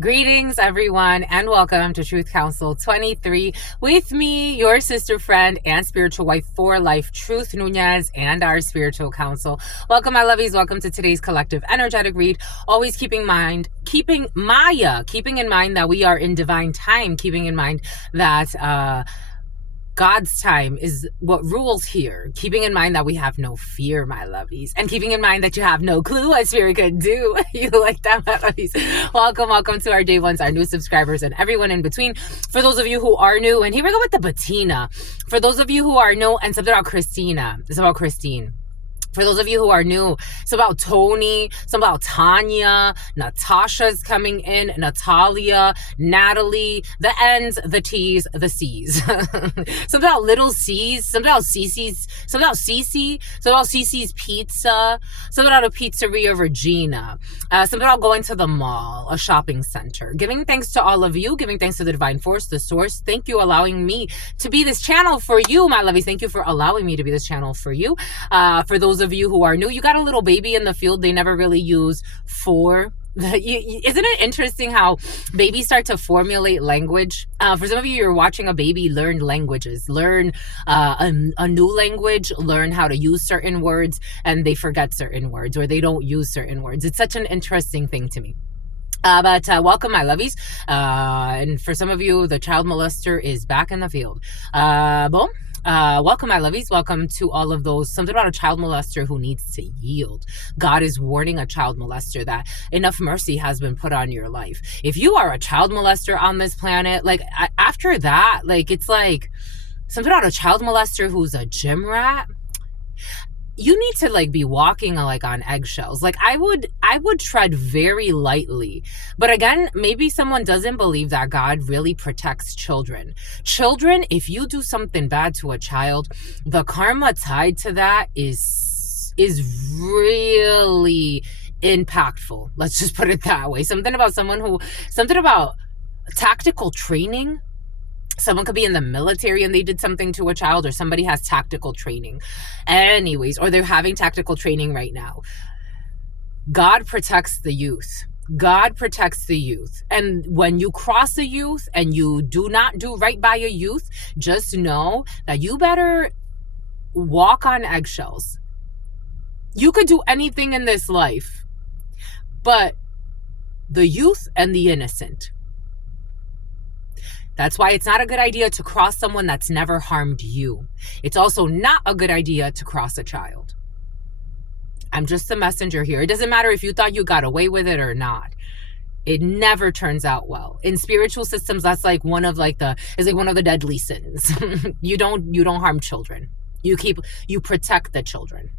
Greetings, everyone, and welcome to Truth Council 23 with me, your sister friend and spiritual wife for life, Truth Nunez, and our spiritual council. Welcome, my lovies. Welcome to today's collective energetic read. Always keeping in mind that we are in divine time, keeping in mind that God's time is what rules here. Keeping in mind that we have no fear, my lovies. And keeping in mind that you have no clue what spirit could do. You like that, my lovies? Welcome to our day ones, our new subscribers, and everyone in between. For those of you who are new, and here we go with the patina. For those of you who are new, and something about Christina. It's about Christine. For those of you who are new, it's about Tony, it's about Tanya, Natasha's coming in, Natalia, Natalie, the N's, the T's, the C's. Something about little C's, something about Cece's, something about Cece, something about Cece's Pizza, something about a pizzeria Regina, something about going to the mall, a shopping center. Giving thanks to all of you, giving thanks to the divine force, the source. Thank you allowing me to be this channel for you, my lovies. Thank you for allowing me to be this channel for you. For those of you who are new, you got a little baby in the field they never really use for. Isn't it interesting how babies start to formulate language? For some of you, you're watching a baby learn languages, learn a new language, learn how to use certain words, and they forget certain words or they don't use certain words. It's such an interesting thing to me. But welcome, my lovies. And for some of you, the child molester is back in the field. Boom. Welcome, my lovies. Welcome to all of those. Something about a child molester who needs to yield. God is warning a child molester that enough mercy has been put on your life. If you are a child molester on this planet, like after that, like it's like something about a child molester who's a gym rat. You need to like be walking like on eggshells. Like I would tread very lightly. But again, maybe someone doesn't believe that God really protects children. Children, if you do something bad to a child, the karma tied to that is really impactful. Let's just put it that way. Something about tactical training. Someone could be in the military and they did something to a child, or somebody has tactical training. Anyways, or they're having tactical training right now. God protects the youth. God protects the youth. And when you cross a youth and you do not do right by a youth, just know that you better walk on eggshells. You could do anything in this life, but the youth and the innocent. That's why it's not a good idea to cross someone that's never harmed you. It's also not a good idea to cross a child. I'm just the messenger here. It doesn't matter if you thought you got away with it or not. It never turns out well. In spiritual systems, that's like one of the deadly sins. You don't harm children. You protect the children.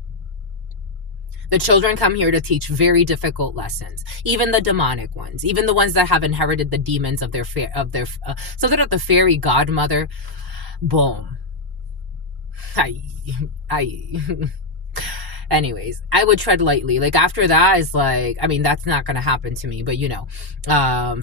The children come here to teach very difficult lessons, even the demonic ones, even the ones that have inherited the demons of their so that the fairy godmother. Boom. Anyways, I would tread lightly. Like after that is like, I mean, that's not gonna happen to me, but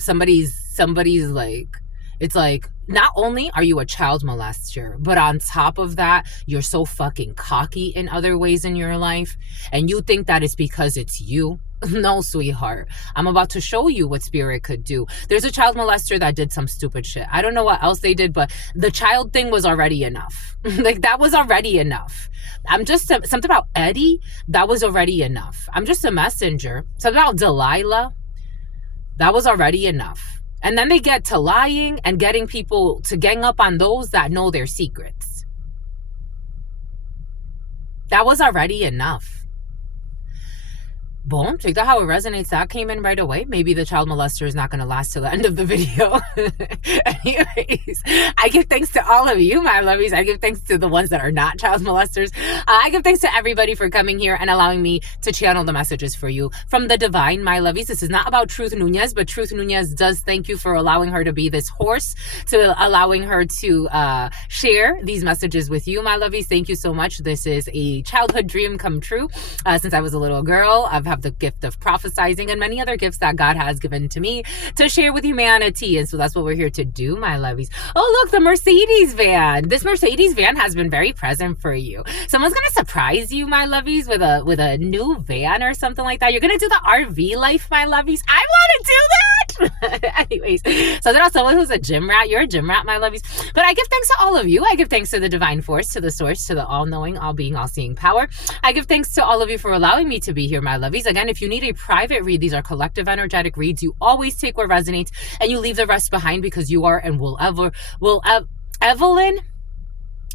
somebody's like, it's like, not only are you a child molester, but on top of that, you're so fucking cocky in other ways in your life. And you think that it's because it's you. No, sweetheart. I'm about to show you what spirit could do. There's a child molester that did some stupid shit. I don't know what else they did, but the child thing was already enough. Like that was already enough. Something about Eddie, that was already enough. I'm just a messenger. Something about Delilah, that was already enough. And then they get to lying and getting people to gang up on those that know their secrets. That was already enough. Boom, check out how it resonates. That came in right away. Maybe the child molester is not going to last till the end of the video. Anyways, I give thanks to all of you, my lovies. I give thanks to the ones that are not child molesters. I give thanks to everybody for coming here and allowing me to channel the messages for you from the divine, my lovies. This is not about Truth Nunez, but Truth Nunez does thank you for allowing her to be this horse, to allowing her to share these messages with you, my lovies. Thank you so much. This is a childhood dream come true. Since I was a little girl, I've have the gift of prophesizing and many other gifts that God has given to me to share with humanity. And so that's what we're here to do, my lovies. Oh, look, the Mercedes van. This Mercedes van has been very present for you. Someone's going to surprise you, my lovies, with a new van or something like that. You're going to do the RV life, my lovies. I want to do that. Anyways, so there's someone who's a gym rat. You're a gym rat, my lovies. But I give thanks to all of you. I give thanks to the divine force, to the source, to the all-knowing, all-being, all-seeing power. I give thanks to all of you for allowing me to be here, my lovies. Again, if you need a private read, these are collective energetic reads. You always take what resonates and you leave the rest behind, because you are and Evelyn,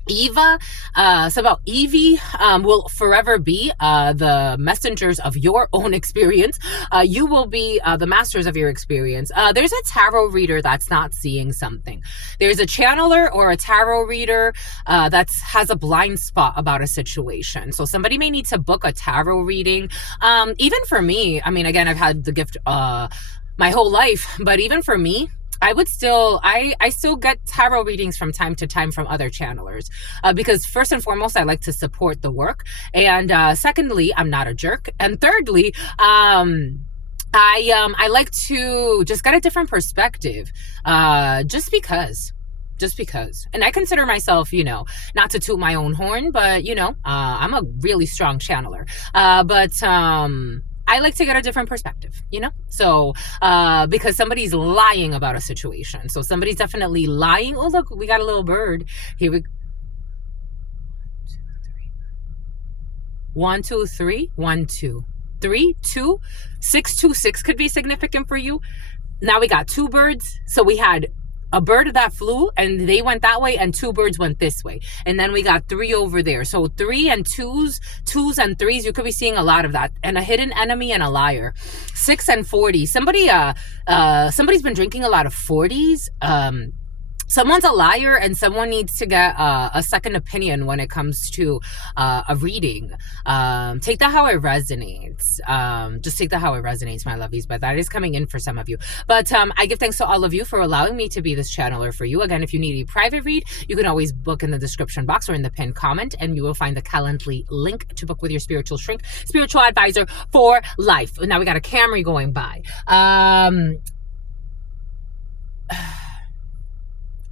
Eva, about Evie, will forever be the messengers of your own experience. You will be the masters of your experience. There's a tarot reader that's not seeing something. There's a channeler or a tarot reader that has a blind spot about a situation. So somebody may need to book a tarot reading. Even for me, I mean, again, I've had the gift my whole life, but even for me, I still get tarot readings from time to time from other channelers, because first and foremost, I like to support the work. And secondly, I'm not a jerk. And thirdly, I like to just get a different perspective, just because. And I consider myself, not to toot my own horn, but, I'm a really strong channeler. I like to get a different perspective, So, because somebody's lying about a situation. So somebody's definitely lying. Oh, look, we got a little bird. Here we go. 1, 2, 3. 1, 2, 3, 2. 6, 2, 6 could be significant for you. Now we got 2 birds. So we had a bird that flew and they went that way, and 2 birds went this way, and then we got 3 over there. So 3 and 2s and 3s, you could be seeing a lot of that. And a hidden enemy and a liar. 6 and 40. Somebody's been drinking a lot of 40s. Someone's a liar, and someone needs to get a second opinion when it comes to a reading. Take that how it resonates. Just take that how it resonates, my lovies. But that is coming in for some of you. But I give thanks to all of you for allowing me to be this channeler for you. Again, if you need a private read, you can always book in the description box or in the pinned comment, and you will find the Calendly link to book with your spiritual shrink, spiritual advisor for life. Now we got a Camry going by.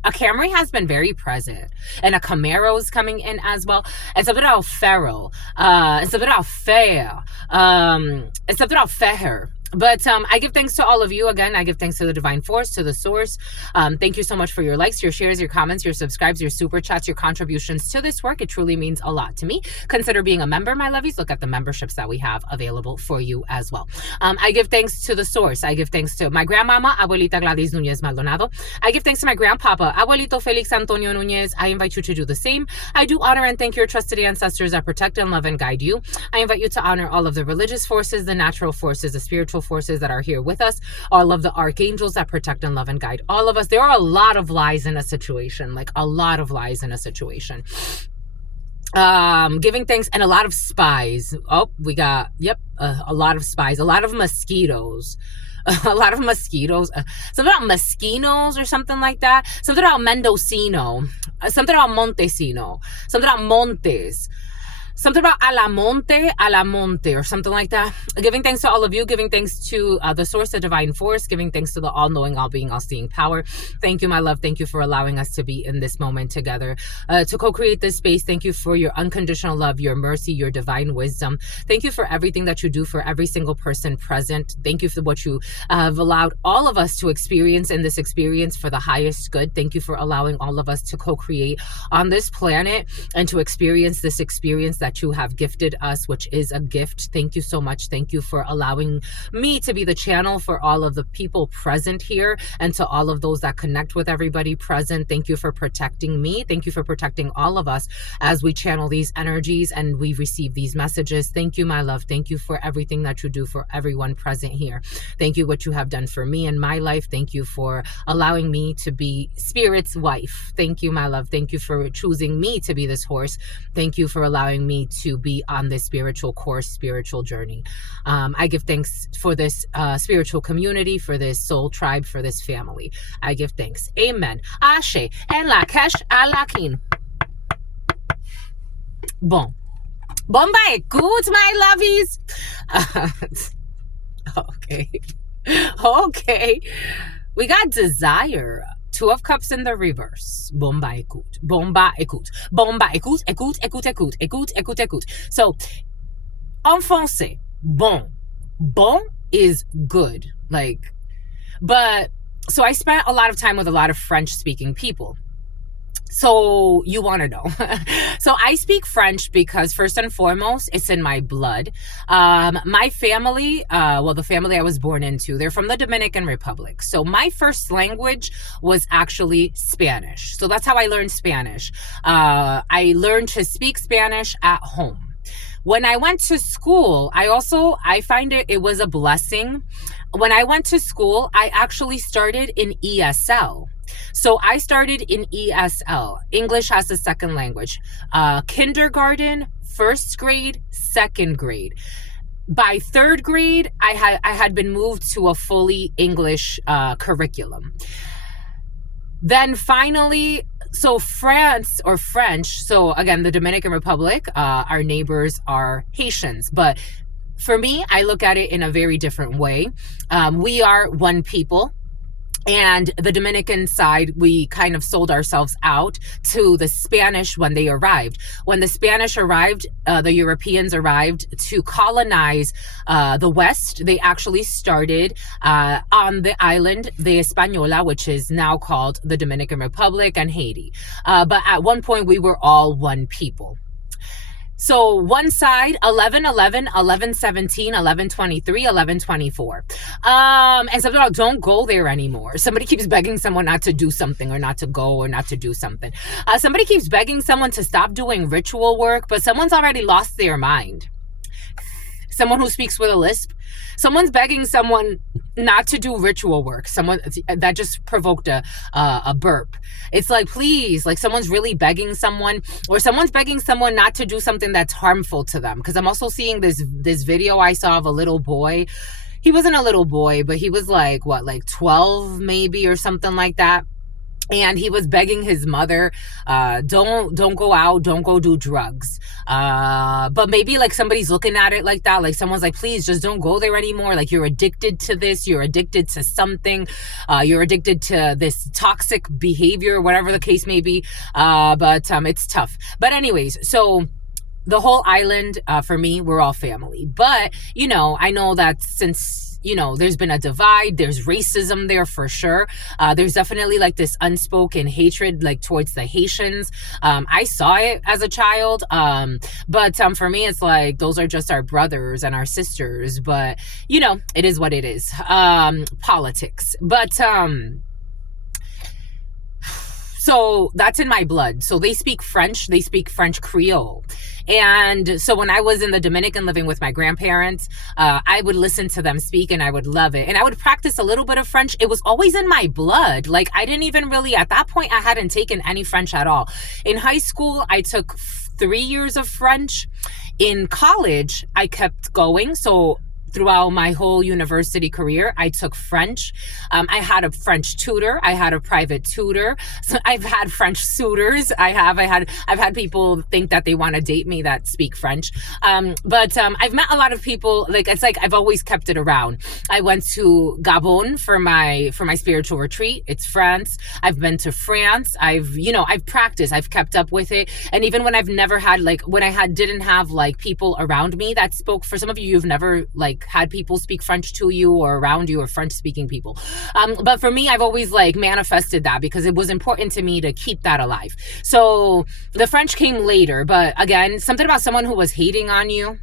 A Camry has been very present, and a Camaro's coming in as well. And something about Pharaoh, and something about fair, and something about fair. But I give thanks to all of you. Again, I give thanks to the divine force, to the source. Thank you so much for your likes, your shares, your comments, your subscribes, your super chats, your contributions to this work. It truly means a lot to me. Consider being a member, my lovies. Look at the memberships that we have available for you as well. I give thanks to the source. I give thanks to my grandmama, Abuelita Gladys Nunez Maldonado. I give thanks to my grandpapa, Abuelito Felix Antonio Nunez. I invite you to do the same. I do honor and thank your trusted ancestors that protect and love and guide you. I invite you to honor all of the religious forces, the natural forces, the spiritual forces that are here with us, all of the archangels that protect and love and guide all of us. There are a lot of lies in a situation, like a lot of lies in a situation. Giving thanks, and a lot of spies. Oh, we got, a lot of spies, a lot of mosquitoes. A lot of mosquitoes. Something about Mosquinos or something like that. Something about Mendocino. Something about Montesino. Something about Montes. Something about a la monte, or something like that. Giving thanks to all of you. Giving thanks to the source, the divine force. Giving thanks to the all-knowing, all-being, all-seeing power. Thank you, my love. Thank you for allowing us to be in this moment together, to co-create this space. Thank you for your unconditional love, your mercy, your divine wisdom. Thank you for everything that you do for every single person present. Thank you for what you have allowed all of us to experience in this experience for the highest good. Thank you for allowing all of us to co-create on this planet and to experience this experience that you have gifted us, which is a gift. Thank you so much. Thank you for allowing me to be the channel for all of the people present here, and to all of those that connect with everybody present. Thank you for protecting me. Thank you for protecting all of us as we channel these energies and we receive these messages. Thank you, my love. Thank you for everything that you do for everyone present here. Thank you what you have done for me in my life. Thank you for allowing me to be Spirit's wife. Thank you, my love. Thank you for choosing me to be this horse. Thank you for allowing me to be on this spiritual course, spiritual journey. I give thanks for this spiritual community, for this soul tribe, for this family. I give thanks. Amen. Ashe. En la cash a la kin. Bon. Bon ba écoute, my lovies. Okay. Okay. We got desire. 2 of Cups in the reverse. Bomba écoute. Bomba écoute. Bomba écoute. Écoute, écoute, écoute. Écoute, écoute, écoute. So, en français, bon. Bon is good. Like, but So I spent a lot of time with a lot of French speaking people. So you want to know. So I speak French because first and foremost, it's in my blood. My family, the family I was born into, they're from the Dominican Republic. So my first language was actually Spanish. So that's how I learned Spanish. I learned to speak Spanish at home. When I went to school, I find it was a blessing. When I went to school, I actually started in ESL. So I started in ESL, English as a second language, kindergarten, first grade, second grade. By third grade, I had been moved to a fully English curriculum. Then finally, so France or French, so again, the Dominican Republic, our neighbors are Haitians, but for me, I look at it in a very different way. We are one people. And the Dominican side, we kind of sold ourselves out to the Spanish when they arrived. When the Spanish arrived, the Europeans arrived to colonize the West. They actually started on the island, the Española, which is now called the Dominican Republic and Haiti. But at one point, we were all one people. So one side, 11:11, 11:17, 11:23, 11:24. And something about don't go there anymore. Somebody keeps begging someone not to do something or not to go or not to do something. Somebody keeps begging someone to stop doing ritual work, but someone's already lost their mind. Someone who speaks with a lisp. Someone's begging someone not to do ritual work. Someone that just provoked a burp. It's like, please, like someone's really begging someone, or someone's begging someone not to do something that's harmful to them. Because I'm also seeing this video I saw of a little boy. He wasn't a little boy, but he was like 12 maybe or something like that. And he was begging his mother, don't go out, don't go do drugs. But maybe like somebody's looking at it like that. Like someone's like, please just don't go there anymore. Like you're addicted to this. You're addicted to something. You're addicted to this toxic behavior, whatever the case may be. But it's tough. But anyways, so the whole island, for me, we're all family. But, I know that since there's been a divide. There's racism there for sure. There's definitely like this unspoken hatred like towards the Haitians. I saw it as a child. But for me, it's like those are just our brothers and our sisters. But, it is what it is. Politics. But so that's in my blood. So they speak French Creole. And so when I was in the Dominican living with my grandparents, I would listen to them speak and I would love it. And I would practice a little bit of French. It was always in my blood. Like I didn't even really, at that point, I hadn't taken any French at all. In high school, I took 3 years of French. In college, I kept going. So throughout my whole university career, I took French. I had a French tutor. I had a private tutor. So I've had French suitors. I've had people think that they want to date me that speak French. But I've met a lot of people. Like it's like I've always kept it around. I went to Gabon for my spiritual retreat. It's France. I've been to France. I've practiced. I've kept up with it. And even when I've never had didn't have like people around me that spoke. For some of you've never like had people speak French to you or around you or French speaking people. But for me, I've always like manifested that because it was important to me to keep that alive. So the French came later, but again, something about someone who was hating on you.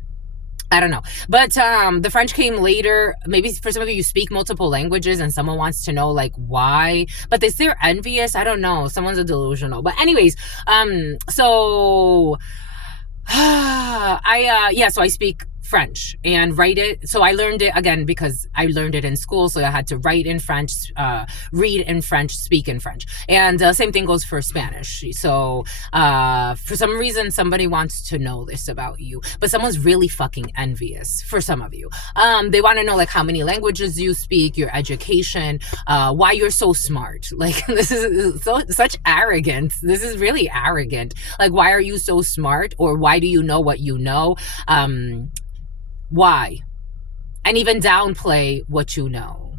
I don't know. But the French came later. Maybe for some of you speak multiple languages and someone wants to know like why. But is there envious? I don't know. Someone's a delusional. But anyways, so I speak French and write it. So I learned it again because I learned it in school. So I had to write in French, read in French, speak in French. And same thing goes for Spanish. So for some reason, somebody wants to know this about you, but someone's really fucking envious for some of you. They want to know like how many languages you speak, your education, why you're so smart. Like this is such arrogance. This is really arrogant. Like, why are you so smart? Or why do you know what you know? Why? And even downplay what you know.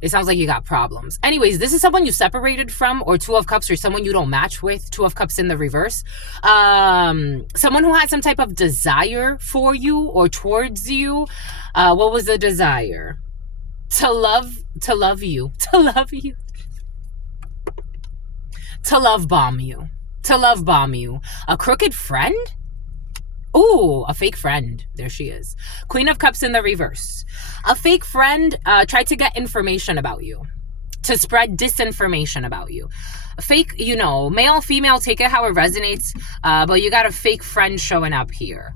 It sounds like you got problems. Anyways, this is someone you separated from, or Two of Cups, or someone you don't match with. Two of Cups in the reverse. Someone who had some type of desire for you or towards you. What was the desire? To love to love you, to love you, to love bomb you, to love bomb you. A crooked friend? Ooh, a fake friend. There she is. Queen of Cups in the reverse. A fake friend tried to get information about you, to spread disinformation about you. A fake, you know, male, female, take it how it resonates, but you got a fake friend showing up here.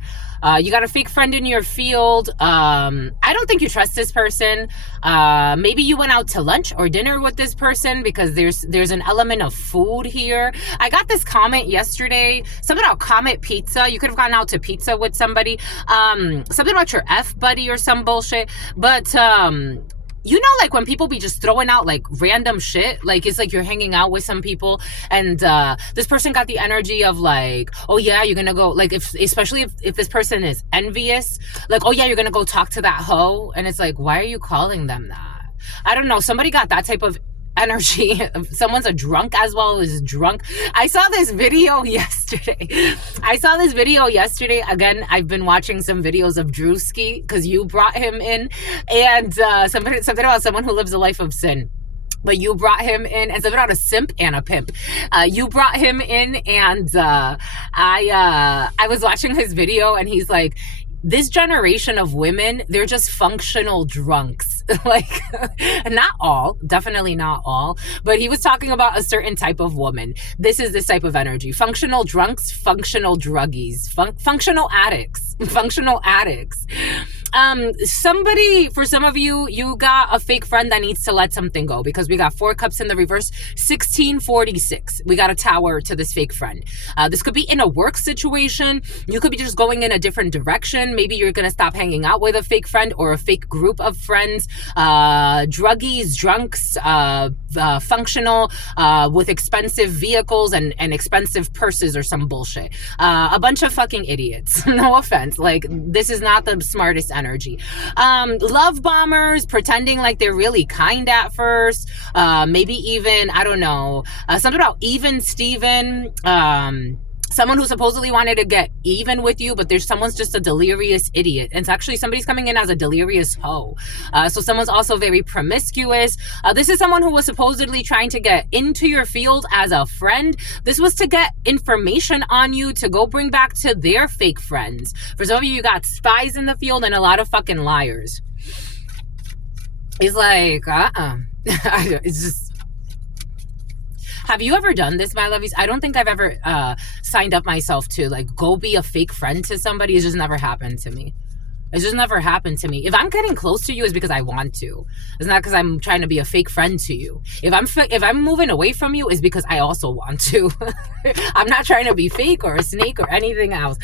You got a fake friend in your field. I don't think you trust this person. Maybe you went out to lunch or dinner with this person, because there's an element of food here. I got this comment yesterday, something about Comet Pizza. You could have gone out to pizza with somebody. Something about your F buddy or some bullshit. But you know, like when people be just throwing out like random shit, like it's like you're hanging out with some people and this person got the energy of like, oh yeah, you're gonna go, like, especially if this person is envious, like, oh yeah, you're gonna go talk to that hoe, and it's like, why are you calling them that? I don't know, somebody got that type of energy. Someone's a drunk as well as drunk. I saw this video yesterday. Again, I've been watching some videos of Drewski because you brought him in, and something about someone who lives a life of sin. But you brought him in, and something about a simp and a pimp. You brought him in, and I was watching his video, and he's like, this generation of women, they're just functional drunks. Like, not all, definitely not all, but he was talking about a certain type of woman. This is this type of energy. Functional drunks, functional druggies, functional addicts, functional addicts. For some of you, you got a fake friend that needs to let something go, because we got 4 cups in the reverse, 1646. We got a tower to this fake friend. This could be in a work situation. You could be just going in a different direction. Maybe you're going to stop hanging out with a fake friend or a fake group of friends. Druggies, drunks, functional, with expensive vehicles and expensive purses or some bullshit. A bunch of fucking idiots. No offense. Like, this is not the smartest energy. Love bombers, pretending like they're really kind at first. Maybe even, I don't know, something about even Steven. Someone who supposedly wanted to get even with you, but someone's just a delirious idiot. And it's actually somebody's coming in as a delirious hoe. So someone's also very promiscuous. This is someone who was supposedly trying to get into your field as a friend. This was to get information on you to go bring back to their fake friends. For some of you, you got spies in the field and a lot of fucking liars. It's like, it's just... Have you ever done this, my lovies? I don't think I've ever signed up myself to like go be a fake friend to somebody. It's just never happened to me. It's just never happened to me. If I'm getting close to you, it's because I want to. It's not because I'm trying to be a fake friend to you. If I'm moving away from you, it's because I also want to. I'm not trying to be fake or a snake or anything else.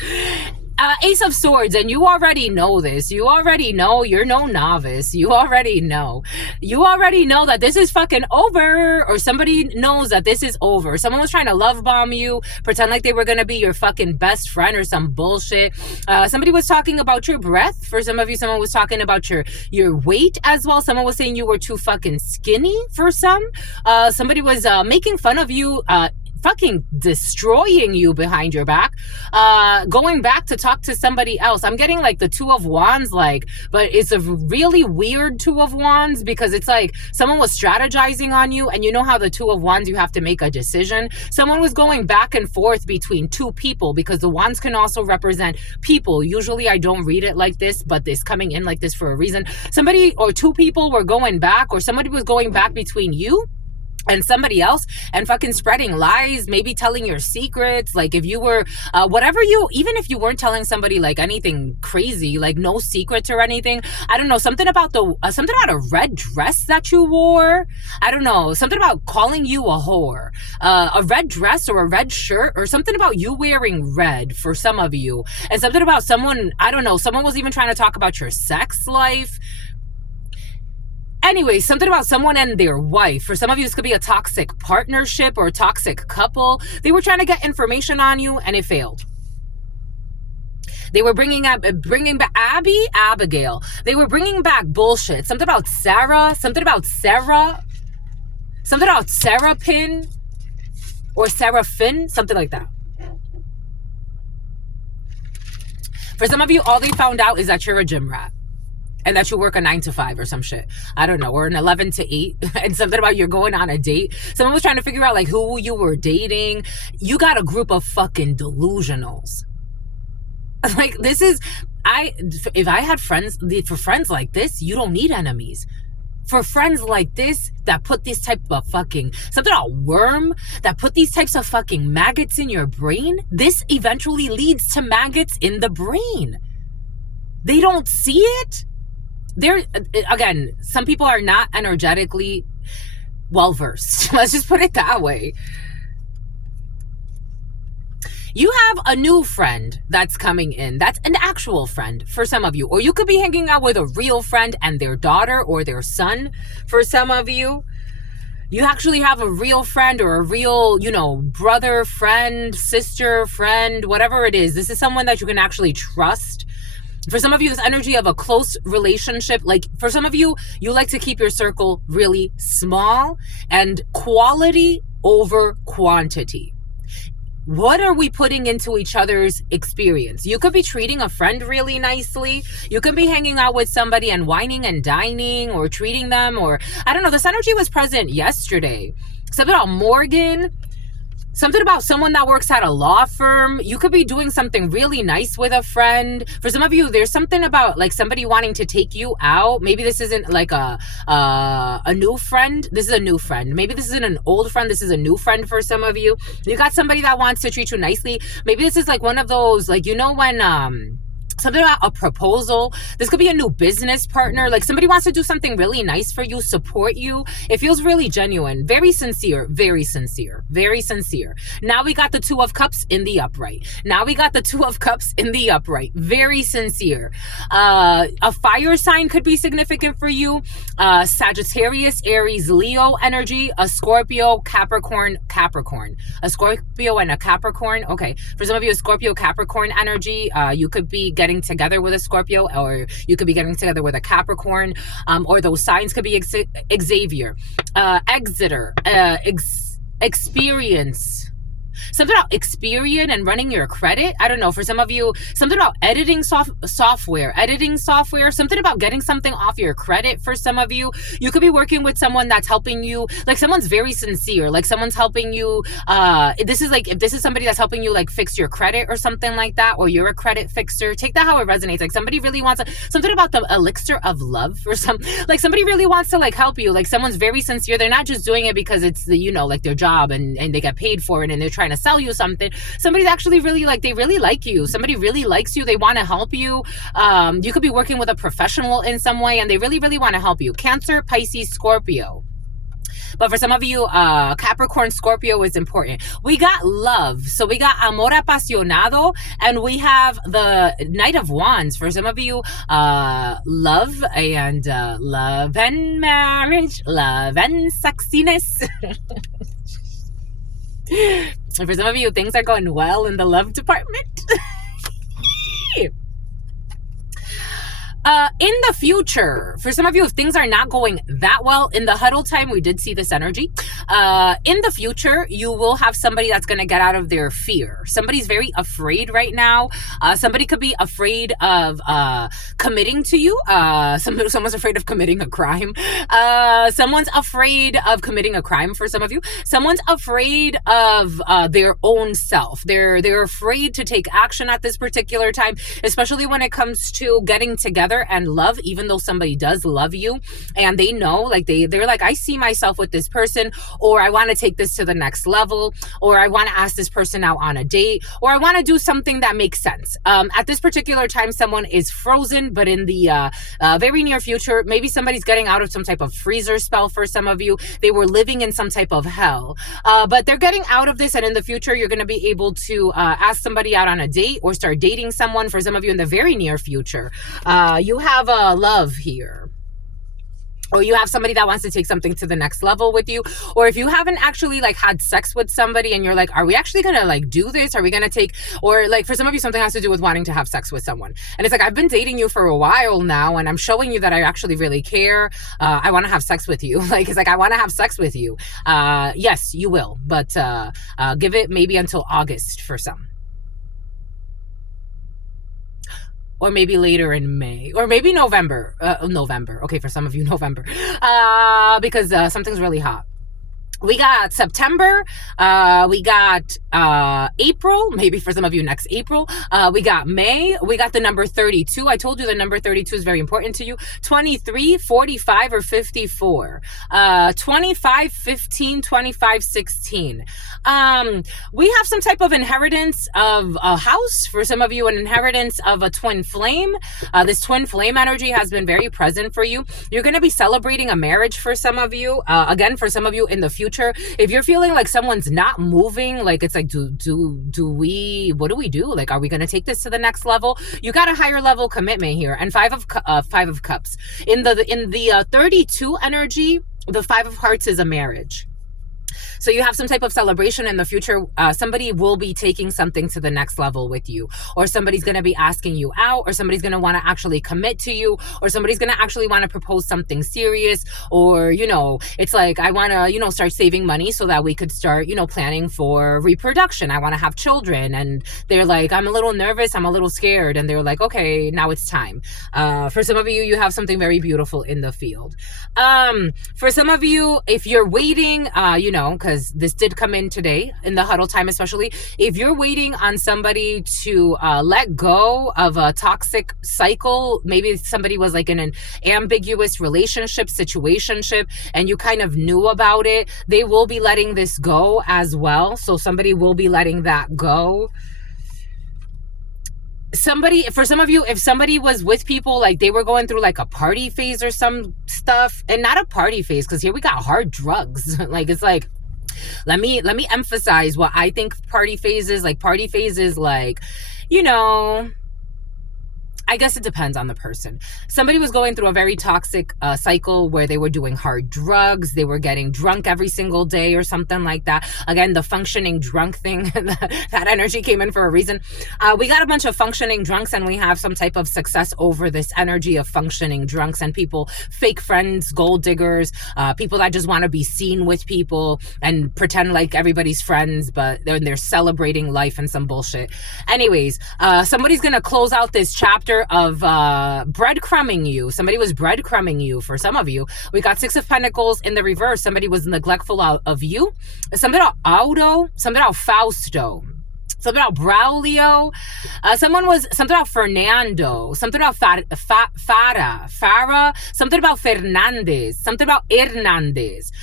Ace of Swords, and you already know this. You already know. You're no novice. You already know. You already know that this is fucking over, or somebody knows that this is over. Someone was trying to love bomb you, pretend like they were gonna be your fucking best friend or some bullshit. Somebody was talking about your breath. For some of you, someone was talking about your weight as well. Someone was saying you were too fucking skinny for some. Somebody was making fun of you, fucking destroying you behind your back, going back to talk to somebody else. I'm getting like the 2 of Wands, like, but it's a really weird 2 of Wands, because it's like someone was strategizing on you, and you know how the 2 of Wands, you have to make a decision. Someone was going back and forth between 2 people, because the Wands can also represent people. Usually I don't read it like this, but it's coming in like this for a reason. Somebody or 2 people were going back, or somebody was going back between you and somebody else, and fucking spreading lies, maybe telling your secrets. Like, if you were even if you weren't telling somebody like anything crazy, like no secrets or anything, I don't know, something about a red dress that you wore. I don't know, something about calling you a whore, a red dress or a red shirt, or something about you wearing red for some of you, and something about someone, I don't know, someone was even trying to talk about your sex life. Anyway, something about someone and their wife. For some of you, this could be a toxic partnership or a toxic couple. They were trying to get information on you, and it failed. They were bringing back Abigail. They were bringing back bullshit. Something about Sarah. Something about Seraphim or Seraphim. Something like that. For some of you, all they found out is that you're a gym rat. and that you work a 9 to 5 or some shit. I don't know, or an 11 to 8, and something about you're going on a date. Someone was trying to figure out like who you were dating. You got a group of fucking delusionals. Like, this is, if I had friends, for friends like this, you don't need enemies. For friends like this that put this type of fucking, something about worm, that put these types of fucking maggots in your brain, this eventually leads to maggots in the brain. They don't see it. There, again, some people are not energetically well versed. Let's just put it that way. You have a new friend that's coming in. That's an actual friend for some of you. Or you could be hanging out with a real friend and their daughter or their son for some of you. You actually have a real friend or a real, you know, brother, friend, sister, friend, whatever it is. This is someone that you can actually trust. For some of you, this energy of a close relationship, like for some of you, you like to keep your circle really small and quality over quantity. What are we putting into each other's experience? You could be treating a friend really nicely. You could be hanging out with somebody and whining and dining or treating them, or I don't know. This energy was present yesterday. Something about Morgan. Something about someone that works at a law firm. You could be doing something really nice with a friend. For some of you, there's something about like somebody wanting to take you out. Maybe this isn't like a new friend. This is a new friend. Maybe this isn't an old friend. This is a new friend for some of you. You got somebody that wants to treat you nicely. Maybe this is like one of those, like, you know, when something about a proposal. This could be a new business partner. Like somebody wants to do something really nice for you, support you. It feels really genuine, very sincere, very sincere, very sincere. Now we got the Two of Cups in the upright. Now we got the Two of Cups in the upright. Very sincere. A fire sign could be significant for you. Sagittarius, Aries, Leo energy. A Scorpio, Capricorn, Capricorn. A Scorpio and a Capricorn. Okay. For some of you, a Scorpio, Capricorn energy. You could be getting together with a Scorpio, or you could be getting together with a Capricorn, or those signs could be Xavier, Exeter, experience. Something about Experian and running your credit. I don't know. For some of you, something about editing software, something about getting something off your credit. For some of you, you could be working with someone that's helping you. Like someone's very sincere. Like someone's helping you. This is like, if this is somebody that's helping you like fix your credit or something like that, or you're a credit fixer, take that how it resonates. Like somebody really wants something about the elixir of love or like somebody really wants to like help you. Like someone's very sincere. They're not just doing it because it's the, you know, like their job and they get paid for it and they're trying to sell you something. Somebody's actually really like, they really like you. Somebody really likes you. They want to help you. You could be working with a professional in some way and they really, really want to help you. Cancer, Pisces, Scorpio. But for some of you, Capricorn, Scorpio is important. We got love. So we got amor apasionado, and we have the Knight of Wands. For some of you, love and marriage, love and sexiness. And for some of you, things are going well in the love department. In the future, for some of you, if things are not going that well, in the huddle time, we did see this energy. In the future, you will have somebody that's going to get out of their fear. Somebody's very afraid right now. Somebody could be afraid of committing to you. Someone's afraid of committing a crime. Someone's afraid of committing a crime for some of you. Someone's afraid of their own self. They're afraid to take action at this particular time, especially when it comes to getting together and love, even though somebody does love you and they know, like they're like, I see myself with this person, or I want to take this to the next level, or I want to ask this person out on a date, or I want to do something that makes sense. At this particular time, someone is frozen, but in the very near future, maybe somebody's getting out of some type of freezer spell. For some of you, they were living in some type of hell, but they're getting out of this, and in the future, you're going to be able to ask somebody out on a date or start dating someone. For some of you in the very near future, you have a love here, or you have somebody that wants to take something to the next level with you. Or if you haven't actually like had sex with somebody and you're like, are we actually gonna like do this? Are we gonna take, or like for some of you, something has to do with wanting to have sex with someone. And it's like, I've been dating you for a while now and I'm showing you that I actually really care. I want to have sex with you. Like, it's like, I want to have sex with you. Yes, you will, but give it maybe until August for some. or maybe later in May, or maybe November. November. Okay, for some of you, November, because something's really hot. We got September, we got April, maybe for some of you next April. We got May, we got the number 32. I told you the number 32 is very important to you. 23, 45, or 54. 25, 15, 25, 16. We have some type of inheritance of a house. For some of you, an inheritance of a twin flame. This twin flame energy has been very present for you. You're going to be celebrating a marriage for some of you. Again, for some of you in the future, if you're feeling like someone's not moving, like it's like, what do we do? Like, are we going to take this to the next level? You got a higher level commitment here. And five of cups in the 32 energy. The 5 of hearts is a marriage. So you have some type of celebration in the future. Somebody will be taking something to the next level with you, or somebody's going to be asking you out, or somebody's going to want to actually commit to you, or somebody's going to actually want to propose something serious, or, it's like, I want to, start saving money so that we could start, planning for reproduction. I want to have children. And they're like, I'm a little nervous. I'm a little scared. And they're like, okay, now it's time. For some of you, you have something very beautiful in the field. For some of you, if you're waiting, because this did come in today in the huddle time, especially if you're waiting on somebody to let go of a toxic cycle, maybe somebody was like in an ambiguous relationship, situationship, and you kind of knew about it, they will be letting this go as well. So somebody will be letting that go. For some of you, if somebody was with people, like they were going through like a party phase or some stuff, and not a party phase, because here we got hard drugs. Like, it's like, let me emphasize what I think party phase is. Like, party phase is like, I guess it depends on the person. Somebody was going through a very toxic cycle where they were doing hard drugs. They were getting drunk every single day or something like that. Again, the functioning drunk thing, that energy came in for a reason. We got a bunch of functioning drunks, and we have some type of success over this energy of functioning drunks and people, fake friends, gold diggers, people that just want to be seen with people and pretend like everybody's friends, but they're celebrating life and some bullshit. Anyways, somebody's going to close out this chapter of breadcrumbing you. Somebody was breadcrumbing you. For some of you, we got 6 of Pentacles in the reverse. Somebody was neglectful of you. Something about Auto, something about Fausto, something about Braulio. Something about Fernando, something about Farah, something about Fernandez, something about Hernandez.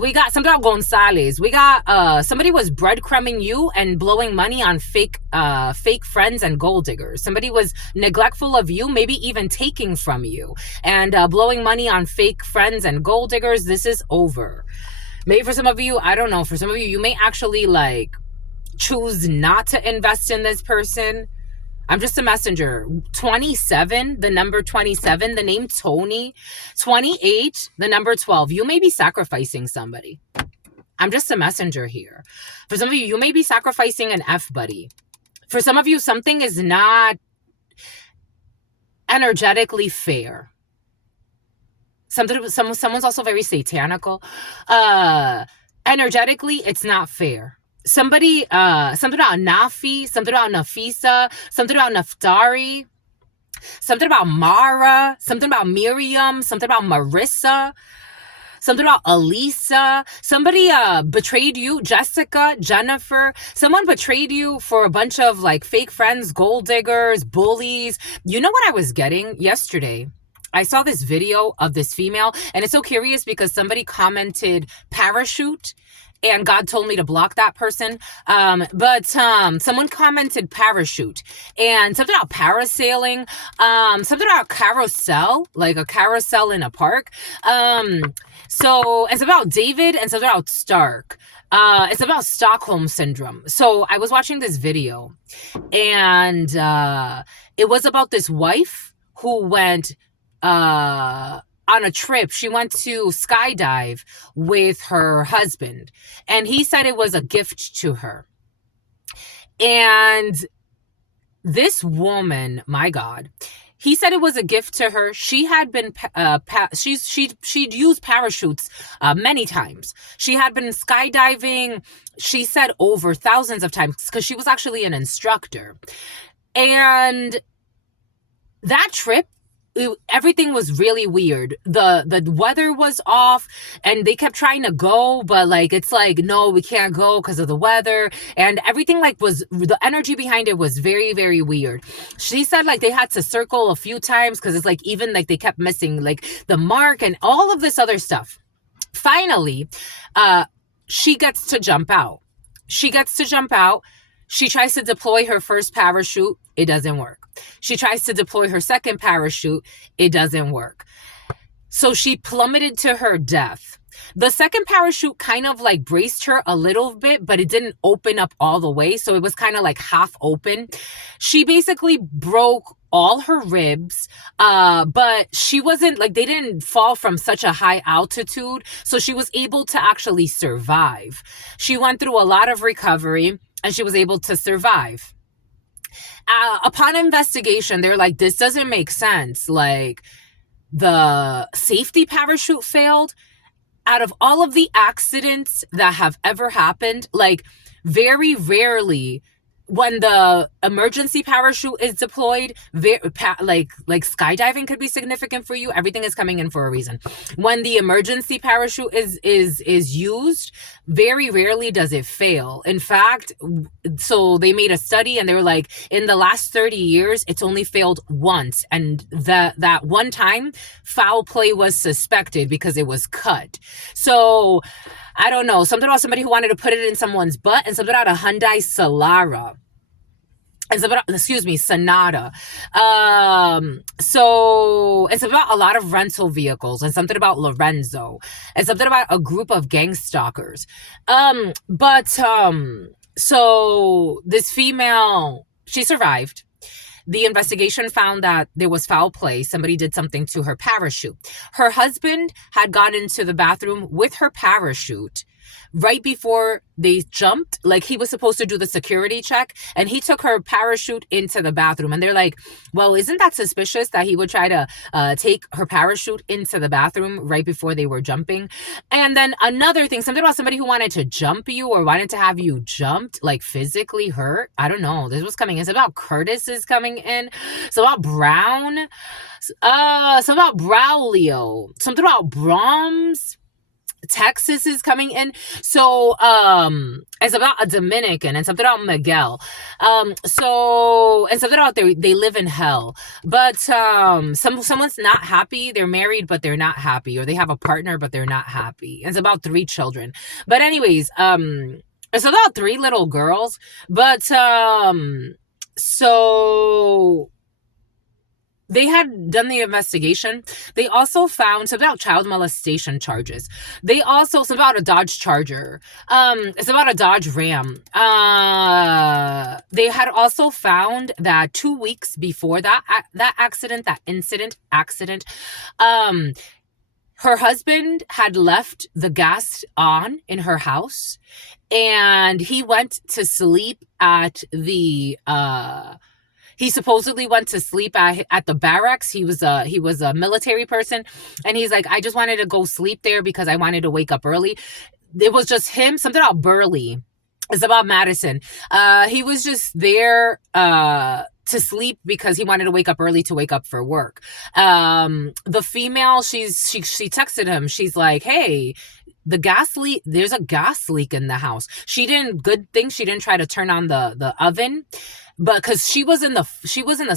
We got something about Gonzalez. We got somebody was breadcrumbing you and blowing money on fake friends and gold diggers. Somebody was neglectful of you, maybe even taking from you, and blowing money on fake friends and gold diggers. This is over. Maybe for some of you, I don't know, for some of you, you may actually like choose not to invest in this person. I'm just a messenger. 27, the number 27, the name Tony. 28, the number 12. You may be sacrificing somebody. I'm just a messenger here. For some of you, you may be sacrificing an F-buddy. For some of you, something is not energetically fair. Someone's also very satanical. Energetically, it's not fair. Something about Nafi, something about Nafisa, something about Naftari, something about Mara, something about Miriam, something about Marissa, something about Elisa. Somebody betrayed you, Jessica, Jennifer. Someone betrayed you for a bunch of like fake friends, gold diggers, bullies. You know what I was getting yesterday? I saw this video of this female, and it's so curious because somebody commented parachute, and God told me to block that person. But someone commented parachute, and something about parasailing, something about carousel, like a carousel in a park. So it's about David, and something about Stark. It's about Stockholm syndrome. So I was watching this video, and it was about this wife who went on a trip. She went to skydive with her husband, and he said it was a gift to her. And this woman, my God, he said it was a gift to her. She had been, she'd used parachutes many times. She had been skydiving, she said, over thousands of times, because she was actually an instructor. And that trip, everything was really weird. The weather was off, and they kept trying to go, but like it's like, no, we can't go because of the weather, and everything like was, the energy behind it was very, very weird. She said like they had to circle a few times because it's like, even like they kept missing like the mark and all of this other stuff. Finally, uh she gets to jump out. She gets to jump out. She tries to deploy her first parachute. It doesn't work. She tries to deploy her second parachute. It doesn't work. So she plummeted to her death. The second parachute kind of like braced her a little bit, but it didn't open up all the way. So it was kind of like half open. She basically broke all her ribs, but she wasn't like, they didn't fall from such a high altitude. So she was able to actually survive. She went through a lot of recovery and she was able to survive. Upon investigation, they're like, this doesn't make sense. Like, the safety parachute failed. Out of all of the accidents that have ever happened, like, very rarely when the emergency parachute is deployed, like skydiving could be significant for you. Everything is coming in for a reason. When the emergency parachute is used, very rarely does it fail. In fact, so they made a study and they were like, in the last 30 years, it's only failed once, and that one time, foul play was suspected because it was cut. So I don't know, something about somebody who wanted to put it in someone's butt, and something about a Hyundai Solara. It's about, excuse me, Sonata. So it's about a lot of rental vehicles, and something about Lorenzo, and something about a group of gang stalkers. So this female, she survived. The investigation found that there was foul play. Somebody did something to her parachute. Her husband had gone into the bathroom with her parachute right before they jumped. Like, he was supposed to do the security check, and he took her parachute into the bathroom. And they're like, well, isn't that suspicious that he would try to take her parachute into the bathroom right before they were jumping? And then another thing, something about somebody who wanted to jump you or wanted to have you jumped, like physically hurt. I don't know. This was coming in. It's about Curtis is coming in. So about Brown. Something about Braulio. Something about Brahms. Texas is coming in. So it's about a Dominican, and something about Miguel. So, and something about they live in hell. But someone's not happy. They're married but they're not happy, or they have a partner but they're not happy. It's about 3 children. But anyways, it's about 3 little girls. But so they had done the investigation. They also found something about child molestation charges. They also, something about a Dodge Charger. It's about a Dodge Ram. They had also found that 2 weeks before that accident, her husband had left the gas on in her house, and he went to sleep at the he supposedly went to sleep at the barracks. He was a military person, and he's like, I just wanted to go sleep there because I wanted to wake up early. It was just him. Something about Burley. It's about Madison. He was just there to sleep because he wanted to wake up early to wake up for work. The female, she texted him. She's like, hey, the gas leak, there's a gas leak in the house. Good thing she didn't try to turn on the oven, but because she was in the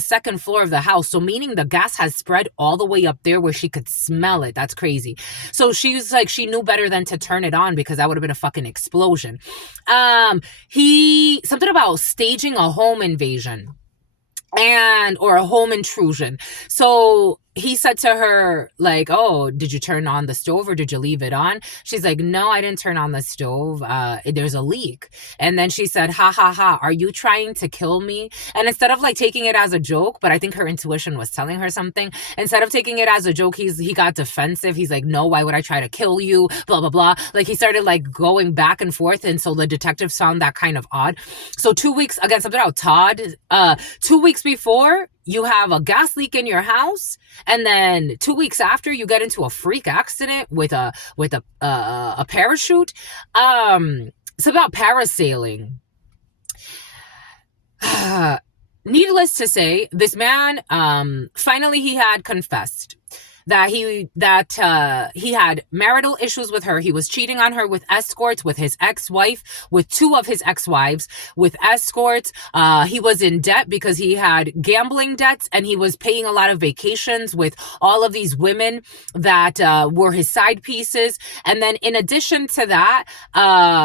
second floor of the house, so meaning the gas has spread all the way up there where she could smell it. That's crazy. So she was like, she knew better than to turn it on because that would have been a fucking explosion. Something about staging a home invasion or a home intrusion. So he said to her, like, oh, did you turn on the stove or did you leave it on? She's like, no, I didn't turn on the stove. There's a leak. And then she said, ha ha ha, are you trying to kill me? And instead of like taking it as a joke, but I think her intuition was telling her something, instead of taking it as a joke, he got defensive. He's like, no, why would I try to kill you? Blah, blah, blah. Like, he started like going back and forth. And so the detectives found that kind of odd. So 2 weeks, again, something about Todd, 2 weeks before, you have a gas leak in your house, and then 2 weeks after, you get into a freak accident with a parachute. It's about parasailing. needless to say, this man, finally he had confessed that he had marital issues with her. He was cheating on her with escorts, with his ex-wife, with two of his ex-wives, with escorts. He was in debt because he had gambling debts, and he was paying a lot of vacations with all of these women that were his side pieces. And then in addition to that,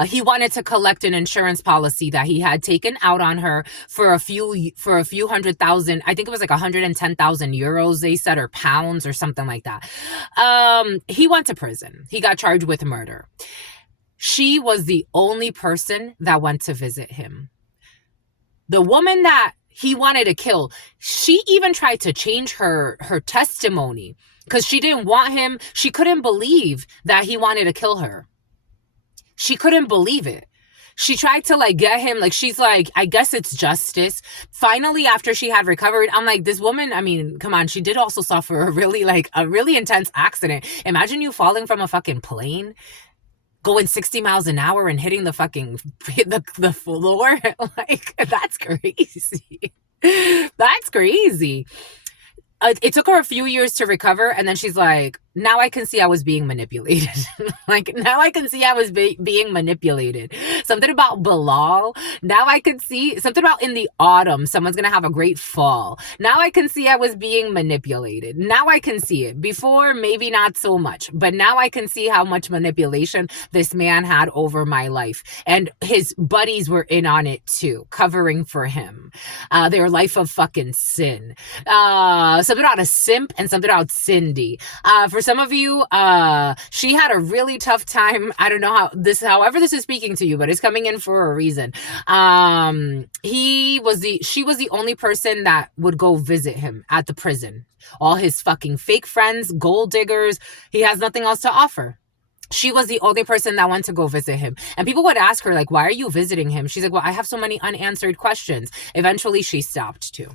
he wanted to collect an insurance policy that he had taken out on her for a few hundred thousand. I think it was like 110,000 euros, they said, or pounds or something like that. He went to prison. He got charged with murder. She was the only person that went to visit him. The woman that he wanted to kill, she even tried to change her testimony because she didn't want him. She couldn't believe that he wanted to kill her. She couldn't believe it. She tried to like get him, like, she's like, I guess it's justice. Finally, after she had recovered, I'm like, this woman, I mean, come on, she did also suffer a really intense accident. Imagine you falling from a fucking plane, going 60 miles an hour and hitting the fucking, the floor. Like, that's crazy. That's crazy. It took her a few years to recover, and then she's like, now I can see I was being manipulated. Like, now I can see I was being manipulated. Something about Bilal. Now I can see something about in the autumn, someone's going to have a great fall. Now I can see I was being manipulated. Now I can see it. Before, maybe not so much, but now I can see how much manipulation this man had over my life. And his buddies were in on it too, covering for him. Their life of fucking sin. Something about a simp and something about Cindy. For some of you, she had a really tough time. I don't know however this is speaking to you, but it's coming in for a reason. She was the only person that would go visit him at the prison. All his fucking fake friends, gold diggers, he has nothing else to offer. She was the only person that went to go visit him. And people would ask her, like, why are you visiting him? She's like, well, I have so many unanswered questions. Eventually, she stopped too.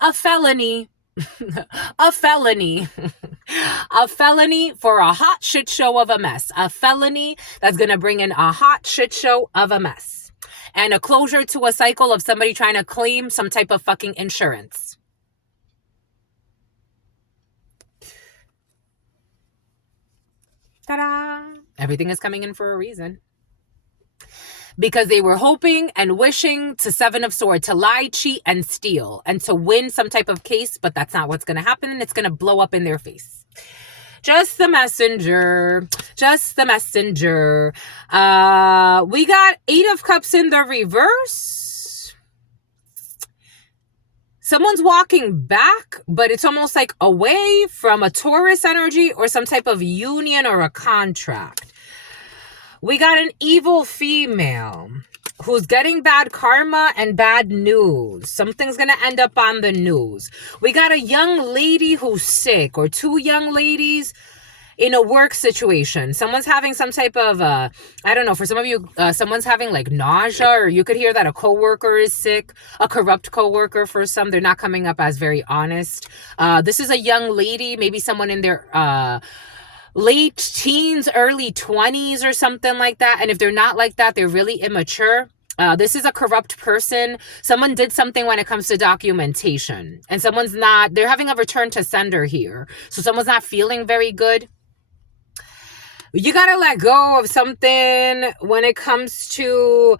A felony. A felony. A felony for a hot shit show of a mess. A felony that's going to bring in a hot shit show of a mess. And a closure to a cycle of somebody trying to claim some type of fucking insurance. Ta-da! Everything is coming in for a reason. Because they were hoping and wishing to Seven of Swords, to lie, cheat, and steal, and to win some type of case, but that's not what's going to happen, and it's going to blow up in their face. Just the messenger. Just the messenger. We got Eight of Cups in the reverse. Someone's walking back, but it's almost like away from a Taurus energy or some type of union or a contract. We got an evil female who's getting bad karma and bad news. Something's going to end up on the news. We got a young lady who's sick, or two young ladies in a work situation. Someone's having some type of, I don't know, for some of you, someone's having like nausea, or you could hear that a coworker is sick, a corrupt coworker for some. They're not coming up as very honest. This is a young lady, maybe someone in their, late teens, early 20s or something like that. And if they're not like that, they're really immature. This is a corrupt person. Someone did something when it comes to documentation, and they're having a return to sender here. So someone's not feeling very good. You got to let go of something when it comes to,